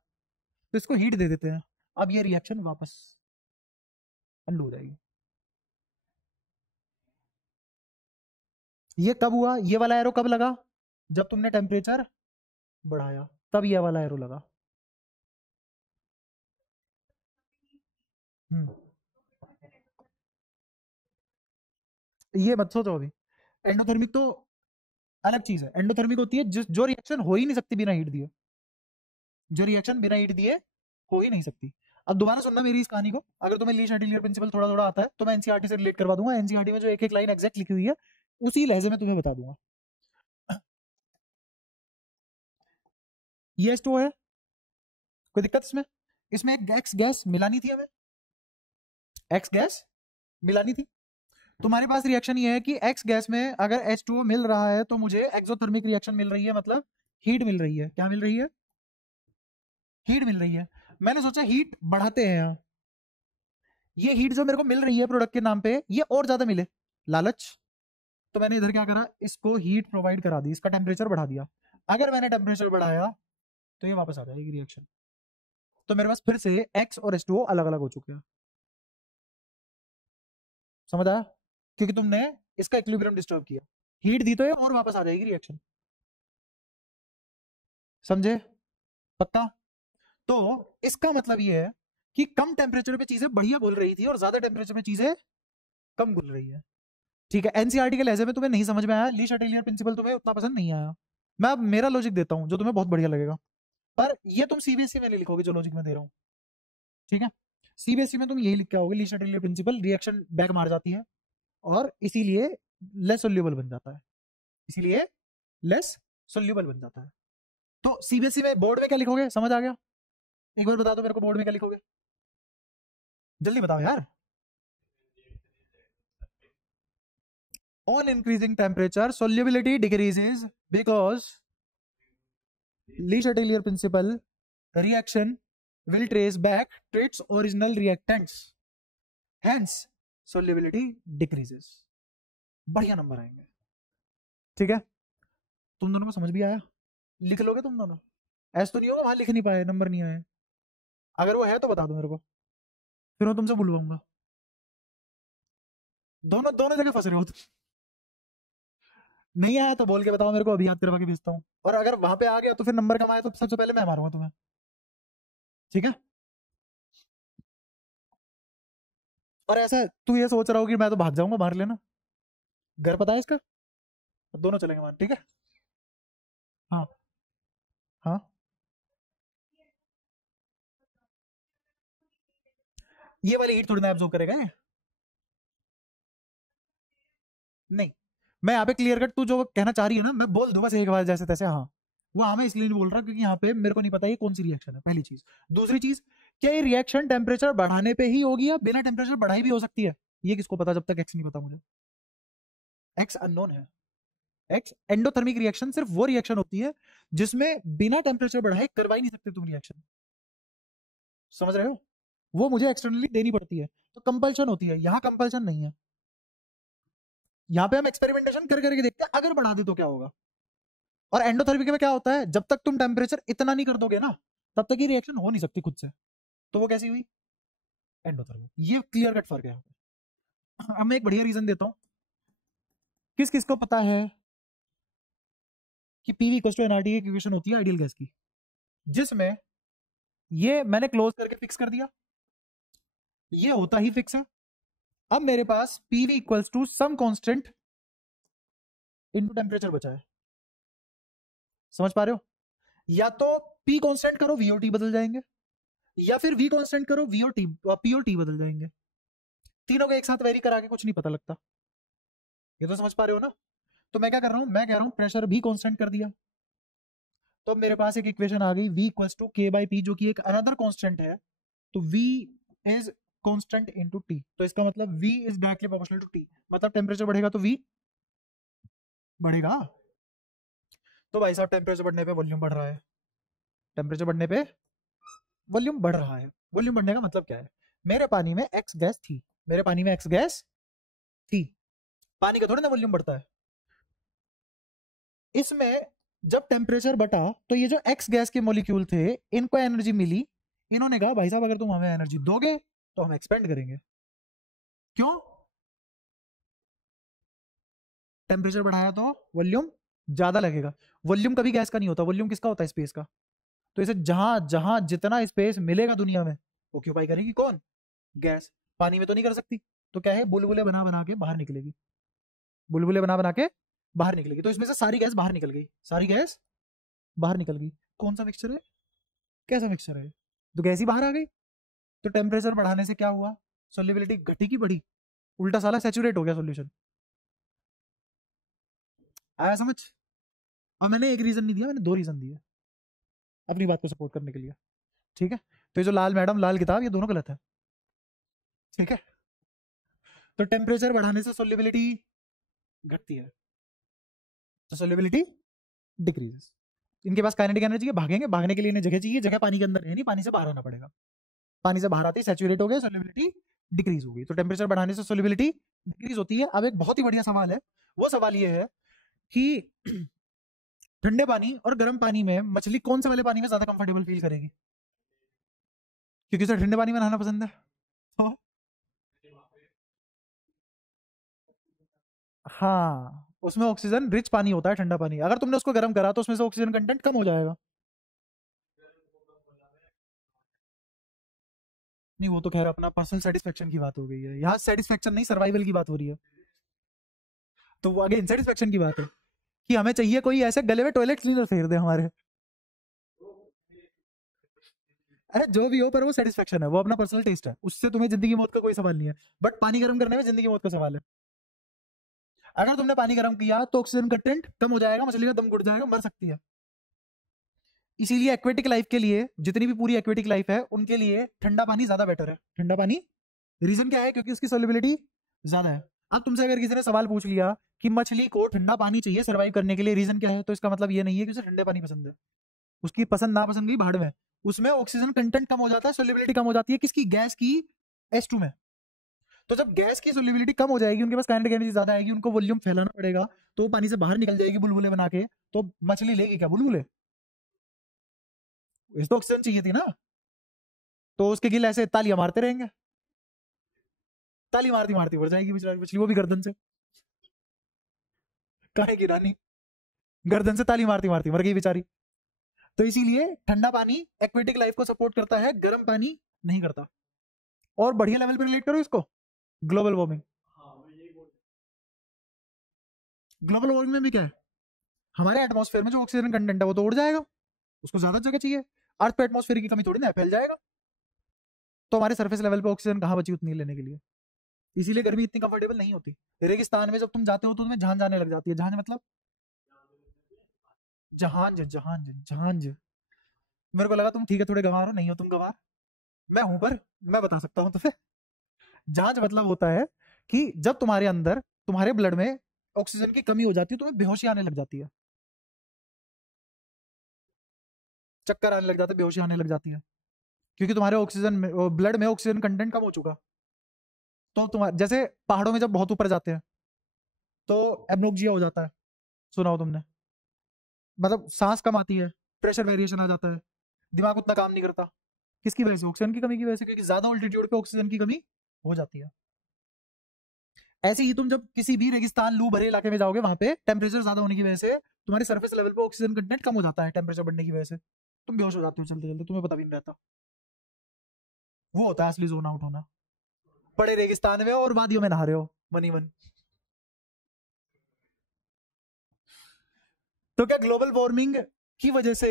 तो इसको हीट दे देते हैं। अब ये रिएक्शन वापस अंडू हो जाएगी। ये कब हुआ? ये वाला एरो कब लगा? जब तुमने टेम्परेचर बढ़ाया, तब ये वाला एरो लगा। हम्म। ये मत सोचो अभी, एंडोथर्मिक तो अलग चीज है। एंडोथर्मिक होती है जो रिएक्शन हो ही नहीं सकती बिना हीट दिए, जो रिएक्शन बिना हीट दिए हो ही नहीं सकती। अब दोबारा सुनना मेरी इस कहानी को, अगर तुम्हें ली शाटेलियर प्रिंसिपल थोड़ा थोड़ा आता है तो मैं एनसीईआरटी से रिलेट करवा दूंगा। एनसीईआरटी में जो एक एक लाइन एग्जैक्ट लिखी हुई है उसी लहजे में तुम्हें बता दूंगा। ये स्टो है, कोई दिक्कत इसमें? इसमें एक एक्स गैस मिलानी थी हमें, एक्स गैस मिलानी थी। तुम्हारे पास रिएक्शन ये है कि एक्स गैस में अगर H2O मिल रहा है तो मुझे एक्सोथर्मिक रिएक्शन मिल रही है, मतलब हीट मिल रही है। क्या मिल रही है? हीट मिल रही है। मैंने सोचा हीट बढ़ाते हैं यहाँ, ये हीट जो मेरे को मिल रही है प्रोडक्ट के नाम पे, ये और ज्यादा मिले, लालच। तो मैंने इधर क्या करा, इसको हीट प्रोवाइड करा दी, इसका टेम्परेचर बढ़ा दिया। अगर मैंने टेम्परेचर बढ़ाया तो ये वापस आ जाएगी रिएक्शन। तो मेरे पास फिर से एक्स और H2O अलग अलग हो चुके हैं। समझ आया? क्योंकि तुमने इसका इक्विलिब्रियम डिस्टर्ब किया, हीट दी तो ये और वापस आ जाएगी रिएक्शन। समझे? पक्का? तो इसका मतलब ये है कि कम टेम्परेचर पे चीजें बढ़िया घुल रही थी और ज्यादा टेम्परेचर में चीजें कम घुल रही है। ठीक है, एनसीईआरटी के लहजे में तुम्हें नहीं समझ में आया, ली शाटेलियर प्रिंसिपल तुम्हें उतना पसंद नहीं आया। मैं अब मेरा लॉजिक देता हूं जो तुम्हें बहुत बढ़िया लगेगा, पर ये तुम सीबीएसई में नहीं लिखोगे जो लॉजिक मैं दे रहा हूँ। ठीक है, सीबीएसई में तुम यही लिख के आओगे, ली शाटेलियर प्रिंसिपल रिएक्शन बैक मार जाती है और इसीलिए लेस सोल्यूबल बन जाता है, इसीलिए लेस सोल्यूबल बन जाता है। तो सीबीएसई में बोर्ड में क्या लिखोगे, समझ आ गया? एक बार बता दो मेरे को, बोर्ड में क्या लिखोगे? जल्दी बताओ यार। On increasing temperature, solubility decreases because Le Chatelier principle reaction will trace back to its original reactants. Hence, solubility decreases. बढ़िया नंबर आएंगे। ठीक है, तुम दोनों को समझ भी आया? लिख लोगे तुम दोनों? ऐसा तो नहीं होगा वहां लिख नहीं पाए, नंबर नहीं आए? अगर वो है तो बता दो मेरे को, फिर मैं तुमसे बुलवाऊंगा। दोनों दोनों जगह फंस रहे हो तुम। नहीं आया तो बोल के बताओ मेरे को, अभी याद करवा के भेजता हूँ। और अगर वहां पे आ गया तो फिर नंबर कम आया तो सबसे पहले मैं मारूंगा तुम्हें। ठीक है? और ऐसा तू ये सोच रहा हो कि मैं तो भाग जाऊंगा, मार लेना। घर पता है इसका? दोनों चलेंगे मान, ठीक है? हाँ। हाँ, ये वाली हीट थोड़ी ना एब्जॉर्ब करेगा ये। नहीं, मैं यहाँ पे क्लियर कट, तू जो कहना चाह रही है ना, मैं बोल दूं बस एक बार जैसे तैसे। हाँ, वो हाँ मैं इसलिए नहीं बोल रहा क्योंकि यहाँ पे मेरे को नहीं पता ये कौन सी रिएक्शन है, पहली चीज। दूसरी चीज, क्या ये रिएक्शन टेम्परेचर बढ़ाने पे ही होगी या बिना टेम्परेचर बढ़ाई भी हो सकती है? ये किसको पता जब तक एक्स नहीं पता मुझे। एक्स अननोन है। एक्स एंडोथर्मिक रिएक्शन सिर्फ वो रिएक्शन होती है जिसमें बिना टेम्परेचर बढ़ाए करवा ही नहीं सकते तुम रिएक्शन। समझ रहे हो? वो मुझे एक्सटर्नली देनी पड़ती है, तो कंपल्शन होती है। यहाँ कंपल्शन नहीं है, यहाँ पे हम एक्सपेरिमेंटेशन कर करके देखते हैं अगर बढ़ा दे तो क्या होगा। और एंडोथर्मिक में क्या होता है, जब तक तुम टेम्परेचर इतना नहीं कर दोगे ना, तब तक ये रिएक्शन हो नहीं सकती खुद से। तो वो कैसी हुई? एंडोथर्मिक। ये क्लियर कट फर्क है यहाँ पे। अब मैं एक बढ़िया रीजन देता हूं। किस किस को पता है कि पीवी इक्वल्स टू एनआरटी की इक्वेशन होती है आइडियल गैस की, जिसमें ये मैंने क्लोज करके फिक्स कर दिया, ये होता ही फिक्स है। अब मेरे पास PV equals to some constant into temperature बचा है। समझ पा रहे हो? या तो पी कांस्टेंट करो वी और टी बदल जाएंगे, या फिर वी कांस्टेंट करो वी और टी पी और टी बदल जाएंगे। तीनों को एक साथ वेरी करा के कुछ नहीं पता लगता। ये तो समझ पा रहे हो ना? तो मैं क्या कर रहा हूं, मैं कह रहा हूं प्रेशर भी कांस्टेंट कर दिया, तो अब मेरे पास एक इक्वेशन आ गई v equals to k by P, जो कि एक अनदर कांस्टेंट है। तो v is constant into t, तो इसका मतलब v is directly proportional to t, मतलब टेम्परेचर बढ़ेगा तो v बढ़ेगा। तो भाई साहब टेम्परेचर बढ़ने पे वॉल्यूम बढ़ रहा है, टेम्परेचर बढ़ने पे वॉल्यूम बढ़ रहा है। वॉल्यूम बढ़ने का मतलब क्या है? मेरे पानी में x गैस थी, मेरे पानी में x गैस थी, पानी का थोड़ा ना वॉल्यूम बढ़ता है। इसमें जब टेम्परेचर बढ़ा तो ये जो एक्स गैस के मॉलिक्यूल थे इनको एनर्जी मिली, इन्होंने कहा भाई साहब अगर तुम हमें एनर्जी दोगे तो हम एक्सपेंड करेंगे। क्यों? टेम्परेचर बढ़ाया तो वॉल्यूम ज्यादा लगेगा। वॉल्यूम कभी गैस का नहीं होता, वॉल्यूम किसका होता है? स्पेस का। तो इसे जहां जहां जितना स्पेस मिलेगा दुनिया में ऑक्यूपाई करेगी कौन? गैस। पानी में तो नहीं कर सकती, तो क्या है, बुलबुले बना बना के बाहर निकलेगी, बुलबुले बना बना के बाहर निकलेगी। तो इसमें से सारी गैस बाहर निकल गई, सारी गैस बाहर निकल गई। कौन सा मिक्सचर है? कैसा मिक्सचर है? तो गैस ही बाहर आ गई। तो टेम्परेचर बढ़ाने से क्या हुआ? सोल्युबिलिटी घटी की बढ़ी? उल्टा साला सैचुरेट हो गया सॉल्यूशन। आया समझ? और मैंने एक रीजन नहीं दिया, मैंने दो रीजन दिए अपनी बात को सपोर्ट करने के लिए। ठीक है? तो ये जो लाल मैडम लाल किताब, ये दोनों गलत है। ठीक है? तो टेम्परेचर बढ़ाने से सोल्युबिलिटी घटती है, तो सोल्युबिलिटी डिक्रीजेस। इनके पास काइनेटिक एनर्जी है, भागेंगे, भागने के लिए इन्हें जगह चाहिए, जगह पानी के अंदर है नहीं, पानी से बाहर आना पड़ेगा। पानी से बाहर आते ही सैचुरेट हो गए, सोल्युबिलिटी डिक्रीज हो गई। तो टेम्परेचर बढ़ाने से सोल्युबिलिटी डिक्रीज होती है। अब एक बहुत ही बढ़िया सवाल है, वो सवाल ये है कि ठंडे पानी और गर्म पानी में मछली कौन से वाले पानी में ज्यादा कंफर्टेबल फील करेगी? क्योंकि उसे ठंडे पानी में नहाना पसंद है। तो हाँ, उसमें ऑक्सीजन रिच पानी होता है ठंडा पानी, अगर तुमने उसको गर्म करा तो उसमें से ऑक्सीजन कंटेंट कम हो जाएगा। नहीं, वो तो खैर अपना पर्सनल सेटिस्फेक्शन की बात हो गई है, यहाँ सेटिस्फेक्शन नहीं सर्वाइवल की बात हो रही है। तो वो अगेन सेटिस्फेक्शन की बात है कि हमें चाहिए कोई ऐसे गले में टॉयलेट क्लीनर फेर दे हमारे। अरे जो भी हो, पर वो सेटिस्फेक्शन है, वो अपना पर्सनल टेस्ट है, उससे तुम्हें जिंदगी मौत का कोई सवाल नहीं है। बट पानी गर्म करने में जिंदगी मौत का सवाल है। अगर तुमने पानी गर्म किया तो ऑक्सीजन कंटेंट कम हो जाएगा, मछली का दम घुट जाएगा, मर सकती है। इसीलिए एक्वेटिक लाइफ के लिए, जितनी भी पूरी एक्वेटिक लाइफ है उनके लिए ठंडा पानी ज्यादा बेटर है। ठंडा पानी, रीजन क्या है? क्योंकि उसकी सोल्युबिलिटी ज्यादा है। अब तुमसे अगर किसी ने सवाल पूछ लिया कि मछली को ठंडा पानी चाहिए सर्वाइव करने के लिए, रीजन क्या है, तो इसका मतलब ये नहीं है कि उसे ठंडे पानी पसंद है। उसकी पसंद नापसंद की भाड़ में, उसमें ऑक्सीजन कंटेंट कम हो जाता है, सोल्युबिलिटी कम हो जाती है, किसकी? गैस की, H2 में। तो जब गैस की सोल्युबिलिटी कम हो जाएगी, उनके पास काइनेटिक एनर्जी ज्यादा आएगी, उनको वॉल्यूम फैलाना पड़ेगा, तो वो पानी से बाहर निकल जाएगी बुलबुले बना के। तो मछली लेगी क्या? बुलबुले। इस तो ऑक्सीजन चाहिए थी ना। तो उसके गिल ऐसे तालियां मारते रहेंगे, ताली मारती मारती मर जाएगी बेचारी मछली, वो भी गर्दन से। काहे की रानी, गर्दन से ताली मारती मारती मर गई बेचारी। तो इसीलिए ठंडा पानी एक्वेटिक लाइफ को सपोर्ट करता है, गर्म पानी नहीं करता। और बढ़िया लेवल पे रिलेट करो इसको, ग्लोबल वार्मिंग। ग्लोबल वार्मिंग में भी क्या है, हमारे एटमॉस्फेयर में जो ऑक्सीजन कंटेंट है वो तो उड़ जाएगा, उसको ज्यादा जगह चाहिए। अर्थ पे एटमॉस्फेयर की कमी थोड़ी ना है, फैल जाएगा। तो हमारे सरफेस लेवल पे ऑक्सीजन कहाँ बची उतनी लेने के लिए? इसीलिए गर्मी इतनी कंफर्टेबल नहीं होती। रेगिस्तान में जब तुम जाते हो तो तुम्हें झांझ आने लग जाती है। झांझ मतलब जहांज, जहांज, जहांज। मेरे को लगा तुम ठीक है थोड़े गंवार हो, नहीं हो तुम गंवार, मैं हूं, पर मैं बता सकता हूं तुम्हें। जांच मतलब होता है कि जब तुम्हारे अंदर, तुम्हारे ब्लड में ऑक्सीजन की कमी हो जाती है, तुम्हें बेहोशी आने लग जाती है, चक्कर आने लग जाते हैं, बेहोशी आने लग जाती है, क्योंकि तुम्हारे ऑक्सीजन में, ब्लड में ऑक्सीजन कंटेंट कम हो चुका। तो तुम्हारे जैसे पहाड़ों में जब बहुत ऊपर जाते हैं तो एब्नोक्सिया हो जाता है, सुना हो तुमने? मतलब सांस कम आती है, प्रेशर वेरिएशन आ जाता है, दिमाग उतना काम नहीं करता। किसकी वजह से? ऑक्सीजन की कमी की वजह से, क्योंकि ज्यादा ऑल्टीट्यूड पे ऑक्सीजन की कमी हो जाती है। ऐसे ही तुम जब किसी भी रेगिस्तान लू भरे इलाके में जाओगे, वहां पे टेम्परेचर ज्यादा होने की वजह से तुम्हारे सरफेस लेवल पे ऑक्सीजन कंटेंट कम हो जाता है, टेम्परेचर बढ़ने की वजह से तुम बेहोश हो जाते हो चलते चलते, तुम्हें पता भी नहीं रहता। वो होता है असली जोन आउट होना। बड़े रेगिस्तान में और वादियों में नहा रहे हो मनी मन। तो क्या ग्लोबल वार्मिंग की वजह से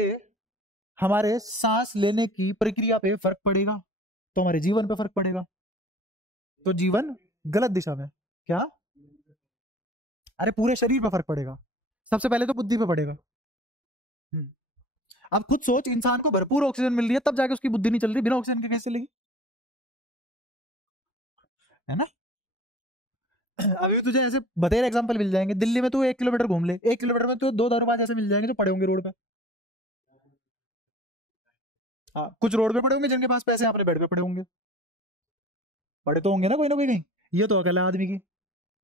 हमारे सांस लेने की प्रक्रिया पे फर्क पड़ेगा? तो हमारे जीवन पे फर्क पड़ेगा। तो जीवन गलत दिशा में क्या? अरे पूरे शरीर पे फर्क पड़ेगा। सबसे पहले तो बुद्धि पे पड़ेगा। अब खुद सोच, इंसान को भरपूर ऑक्सीजन मिल रही है तब जाके उसकी बुद्धि नहीं चल रही, बिना ऑक्सीजन के कैसे चलेगी? है ना? अभी तुझे ऐसे बतेरे एग्जांपल मिल जाएंगे। दिल्ली में तू 1 किलोमीटर घूम ले, 1 किलोमीटर में तू 2 दारूबाज ऐसे मिल जाएंगे जो पड़े होंगे रोड पे। हाँ, कुछ रोड पे पड़े होंगे जिनके पास पैसे अपने बेड पे पड़े होंगे। पड़े तो होंगे ना कोई कहीं। ये तो अकल है आदमी की।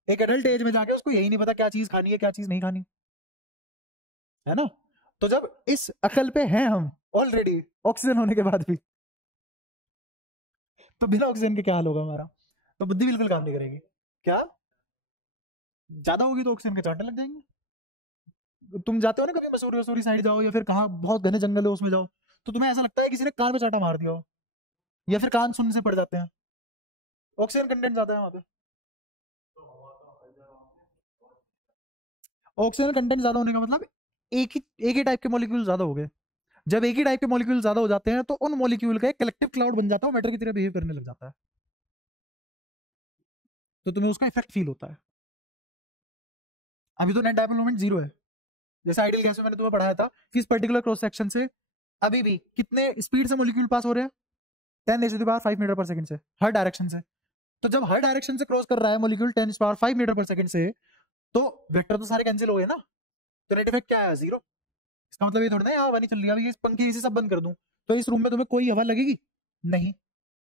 एक एडल्ट एज में जाके उसको यही नहीं पता क्या चीज खानी है क्या चीज नहीं खानी, है ना? तो जब इस अकल पे हैं हम ऑलरेडी ऑक्सीजन होने के बाद भी, तो बिना ऑक्सीजन के क्या हाल होगा हमारा? तो बुद्धि बिल्कुल काम नहीं करेगी। क्या ज्यादा होगी तो ऑक्सीजन के चांटे लग जाएंगे। तुम जाते हो ना कभी मसूरी वसूरी साइड जाओ, या फिर कहाँ बहुत घने जंगल है उसमें जाओ, तो तुम्हें ऐसा लगता है किसी ने कान पे चांटा मार दिया हो, या फिर कान सुनने से पड़ जाते हैं। ऑक्सीजन कंटेंट ज्यादा है वहां पे। ऑक्सीजन कंटेंट ज्यादा होने का मतलब एक ही टाइप के मॉलिक्यूल ज्यादा हो गए। जब एक ही टाइप के मॉलिक्यूल ज्यादा हो जाते हैं तो उन मॉलिक्यूल का एक कलेक्टिव क्लाउड बन जाता है, मैटर की तरह बिहेव करने लग जाता है, तो तुम्हें उसका इफेक्ट फील होता है। अभी तो नेट डायपोल मोमेंट 0 है। जैसे आइडियल गैस में मैंने तुम्हें पढ़ाया था कि इस पर्टिकुलर क्रॉस सेक्शन से अभी भी कितने स्पीड से मॉलिक्यूल पास हो रहे हैं? 10⁻5 मीटर पर सेकंड से, हर डायरेक्शन से। तो जब हर डायरेक्शन से क्रॉस कर रहा है मॉलिक्यूल 10⁻5 मीटर पर सेकंड से, तो वेक्टर तो सारे कैंसिल हो गए ना, तो नेट इफेक्ट क्या है? 0। इसका मतलब ये थोड़ा ना हवा नहीं चल रही है, पंखे इसे सब बंद कर दूं तो इस रूम में तुम्हें कोई हवा लगेगी नहीं।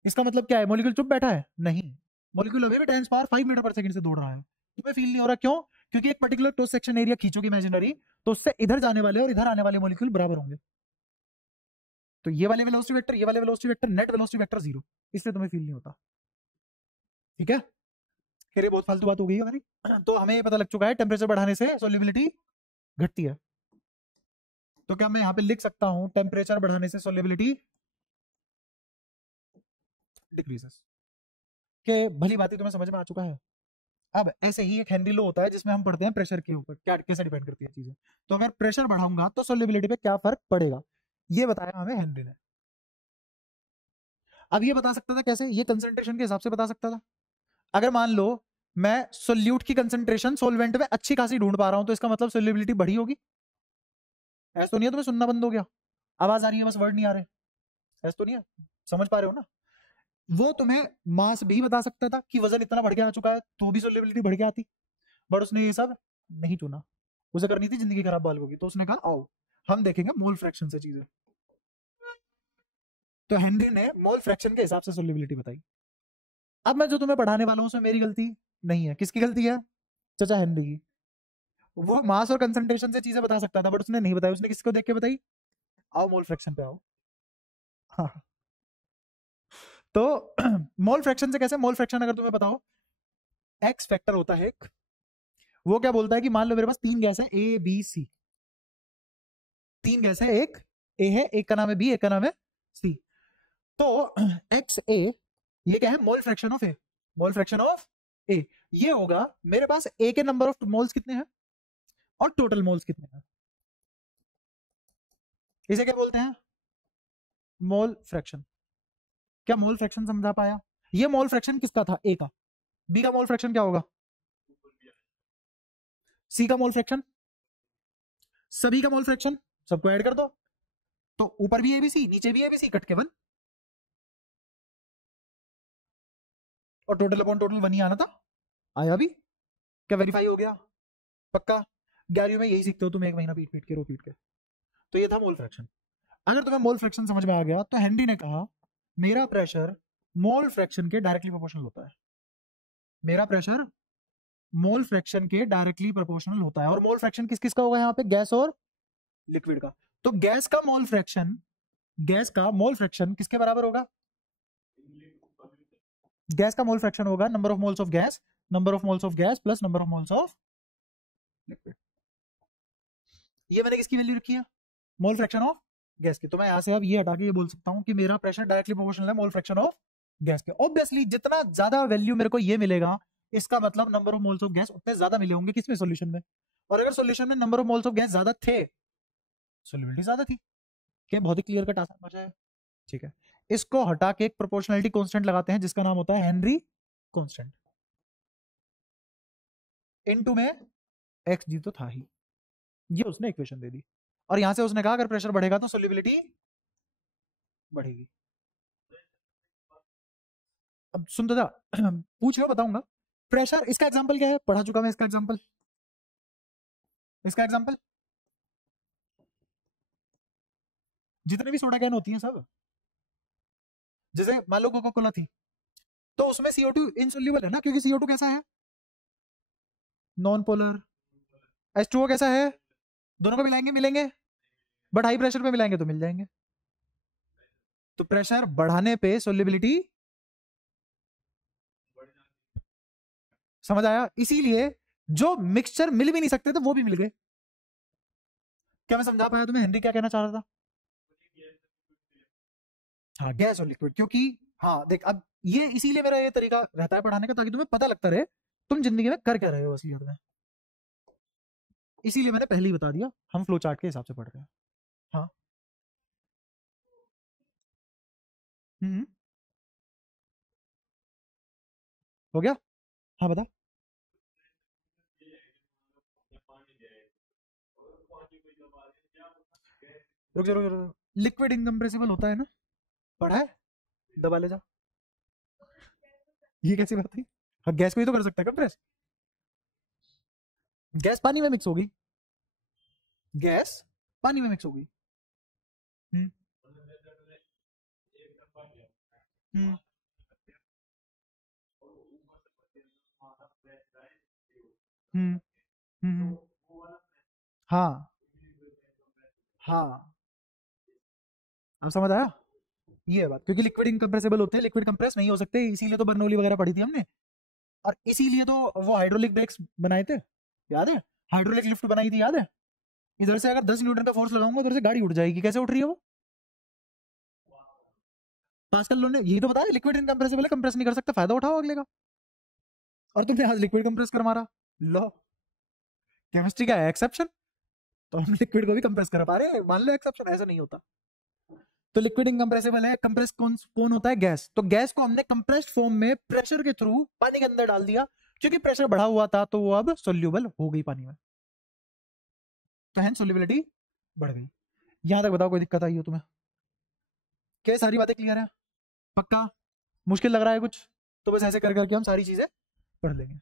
इसका मतलब क्या है? मॉलिक्यूल चुप बैठा है? नहीं, मॉलिक्यूल अभी भी 10⁻5 मीटर पर सेकंड से दौड़ रहा है। तुम्हें फील नहीं हो रहा, क्यों? क्योंकि एक पर्टिकुलर क्रॉस सेक्शन एरिया खींचोगे इमेजिनरी, तो उससे इधर जाने वाले और इधर आने वाले मॉलिक्यूल बराबर होंगे। तो ये वाले वेलोसिटी वेक्टर, ये वाले velocity vector, net velocity vector 0, इसलिए तुम्हें फील नहीं होता। ठीक है, फिर ये बहुत फालतू बात हो गई हमारी। तो हमें ये पता लग चुका है टेम्परेचर बढ़ाने से सोल्युबिलिटी घटती है। तो क्या मैं यहाँ पे लिख सकता हूँ टेम्परेचर बढ़ाने से सोल्युबिलिटी डिक्रीजेस? के भली बात तुम्हें समझ में आ चुका है। अब ऐसे ही एक हेनरी लॉ होता है जिसमें हम पढ़ते हैं प्रेशर के ऊपर क्या कैसे डिपेंड करती है चीजें। तो अगर प्रेशर बढ़ाऊंगा तो सोल्युबिलिटी पे क्या फर्क पड़ेगा, ये बताया हमें हेनरी ने। अब ये बता सकता था कैसे? ये कंसंट्रेशन के हिसाब से बता सकता था। अगर मान लो मैं सोल्यूट की कंसंट्रेशन सोलवेंट में अच्छी खासी ढूंढ पा रहा हूं, तो इसका मतलब सोल्युबिलिटी बढ़ी होगी। ऐसा तो नहीं है तुम्हें सुनना बंद हो गया, आवाज आ रही है बस वर्ड नहीं आ रहे? ऐसा तो नहीं है? समझ पा रहे हो ना? वो तुम्हें मास भी बता सकता था कि वजन इतना बढ़ के आ चुका है तो भी सोल्युबिलिटी बढ़ के आती, बट उसने ये सब नहीं चुना। उसे करनी थी जिंदगी खराब बालकों की, तो उसने कहा आओ हम देखेंगे मोल फ्रैक्शन से चीजें। तो हेनरी ने मोल फ्रैक्शन के हिसाब से सोल्युबिलिटी बताई। अब मैं जो तुम्हें पढ़ाने वाला हूं उसमें मेरी गलती नहीं है, किसकी गलती है? चाचा हेनरी की। वो मास और कंसंट्रेशन से चीजें बता सकता था बट उसने नहीं बताई। उसने किसको देख के बताई? आओ मोल फ्रैक्शन पे आओ। हाँ, तो मोल फ्रैक्शन से कैसे? मोल फ्रैक्शन अगर तुम्हें बताओ, एक्स फैक्टर होता है एक, वो क्या बोलता है कि मान लो मेरे पास 3 गैस है ए बी सी। 3 गैस है, एक ए है, एक का नाम है बी, एक का नाम है सी। तो एक्स ए, ये क्या है? Mole fraction of A, mole fraction of A. ये होगा मेरे पास ए के नंबर ऑफ मोल्स कितने हैं और टोटल मोल्स कितने हैं। इसे क्या बोलते हैं? Mole fraction. क्या मोल फ्रैक्शन समझा पाया? ये मोल फ्रैक्शन किसका था? ए का। बी का मोल फ्रैक्शन क्या होगा? सी का मोल फ्रैक्शन, सभी का मोल फ्रैक्शन, सबको ऐड कर दो, तो ऊपर भी एबीसी नीचे भी एबीसी, कट के 1, और टोटल अपॉन टोटल 1 ही आना था। आया भी? क्या वेरीफाई हो गया? पक्का? 11वीं में यही सीखते हो तुम, 1 महीना पीट पीट के रो पीट के। तो ये था मोल फ्रैक्शन। अगर तुम्हें मोल फ्रैक्शन समझ में आ गया तो हेनरी ने कहा मेरा प्रेशर मोल फ्रैक्शन के डायरेक्टली प्रोपोर्शनल होता है। मेरा प्रेशर मोल फ्रैक्शन के डायरेक्टली प्रोपोर्शनल होता है। और मोल फ्रैक्शन किस किस का होगा यहाँ पे? गैस और लिक्विड का। तो गैस का मोल फ्रैक्शन, गैस का मोल फ्रैक्शन किसके बराबर होगा? गैस का मोल फ्रैक्शन होगा number of moles of gas number of moles of gas plus number of moles of liquid. ये मैंने किसकी वैल्यू रखी है? मोल फ्रैक्शन ऑफ गैस की। तो मैं यहां से अब ये हटा के ये बोल सकता हूं कि मेरा प्रेशर डायरेक्टली प्रोपोर्शनल है मोल फ्रैक्शन ऑफ गैस के। ऑब्वियसली जितना ज्यादा वैल्यू मेरे को ये मिलेगा, इसका मतलब number of moles of gas उतने ज्यादा मिले होंगे किसमें? सॉल्यूशन में। और अगर सॉल्यूशन में number of moles of gas ज्यादा थे, सॉल्युबिलिटी ज्यादा थी। क्या बहुत ही क्लियर कट आसान बचा है? ठीक है, इसको हटा के एक प्रोपोर्शनलिटी कांस्टेंट लगाते हैं जिसका नाम होता है हेनरी कांस्टेंट। इनटू में एक्स जी तो था ही, ये उसने इक्वेशन दे दी। और यहां से उसने कहा अगर प्रेशर बढ़ेगा तो सॉल्युबिलिटी बढ़ेगी। अब सुन तो जा पूछ लो बताऊंगा। प्रेशर, इसका एग्जांपल क्या है? पढ़ा चुका मैं इसका एग्जांपल। इसका एग्जांपल जितने भी सोडा कैन होती हैं सब, जैसे मान लो कोका कोला थी, तो उसमें CO2 इनसोल्यूबल है ना, क्योंकि CO2 कैसा है? Non polar. H2O कैसा है? दोनों को मिलाएंगे मिलेंगे, बट हाई प्रेशर पे मिलाएंगे तो मिल जाएंगे। तो प्रेशर बढ़ाने पे सॉल्युबिलिटी, समझ आया? इसीलिए जो मिक्सचर मिल भी नहीं सकते थे वो भी मिल गए। क्या मैं समझा पाया तुम्हें? हेनरी क्या कहना चाह रहा था? हाँ, गैस और लिक्विड, क्योंकि हाँ देख, अब ये इसीलिए मेरा ये तरीका रहता है पढ़ाने का, ताकि तुम्हें पता लगता रहे तुम जिंदगी में कर क्या रहे हो असलियत में। इसीलिए मैंने पहले ही बता दिया, हम फ्लो चार्ट के हिसाब से पढ़ रहे हैं। हाँ। हम्म, हो गया। हाँ बता। रुक जा रुक जा, लिक्विड इनकम्प्रेसिबल होता है ना, पढ़ा है? दबा ले जा। ये कैसी बात थी? हाँ, गैस को ही तो कर सकता है कंप्रेस। गैस पानी में मिक्स होगी, गैस पानी में मिक्स होगी। हम्म हम्म हम्म हम्म, हाँ हाँ, अब समझ आया? ये है बात, क्योंकि लिक्विड इनकम्प्रेसिबल होते हैं, लिक्विड कंप्रेस नहीं हो सकते, इसीलिए तो बर्नौली वगैरह पढ़ी थी हमने। और इसीलिए तो वो हाइड्रोलिक ब्रेक्स बनाए थे, याद है? हाइड्रोलिक लिफ्ट बनाई थी, याद है? इधर से अगर 10 न्यूटन का फोर्स लगाऊंगा, उधर से गाड़ी उठ जाएगी। कैसे उठ रही है वो? पास्कल लॉ ने यही तो बताया, लिक्विड इनकम्प्रेसिबल है, कंप्रेस नहीं कर सकता, फायदा उठाओ अगले का। और तुमने आज लिक्विड कंप्रेस कर मारा। लॉ, केमिस्ट्री का है एक्सेप्शन, तो हम लिक्विड को भी कंप्रेस कर पा रहे हैं, मान लो एक्सेप्शन। ऐसा नहीं होता। तो लिक्विड इनकम्प्रेसिबल है, कंप्रेस कौन होता है? गैस। तो गैस को हमने कंप्रेस्ड फॉर्म में प्रेशर के थ्रू पानी के अंदर डाल दिया, क्योंकि प्रेशर बढ़ा हुआ था, तो वो अब सोल्यूबल हो गई पानी में, तो हेंस सोल्युबिलिटी बढ़ गई। यहां तक बताओ कोई दिक्कत आई हो तुम्हें? क्या सारी बातें क्लियर है? पक्का? मुश्किल लग रहा है कुछ? तो बस ऐसे कर करके हम सारी चीजें पढ़ लेंगे।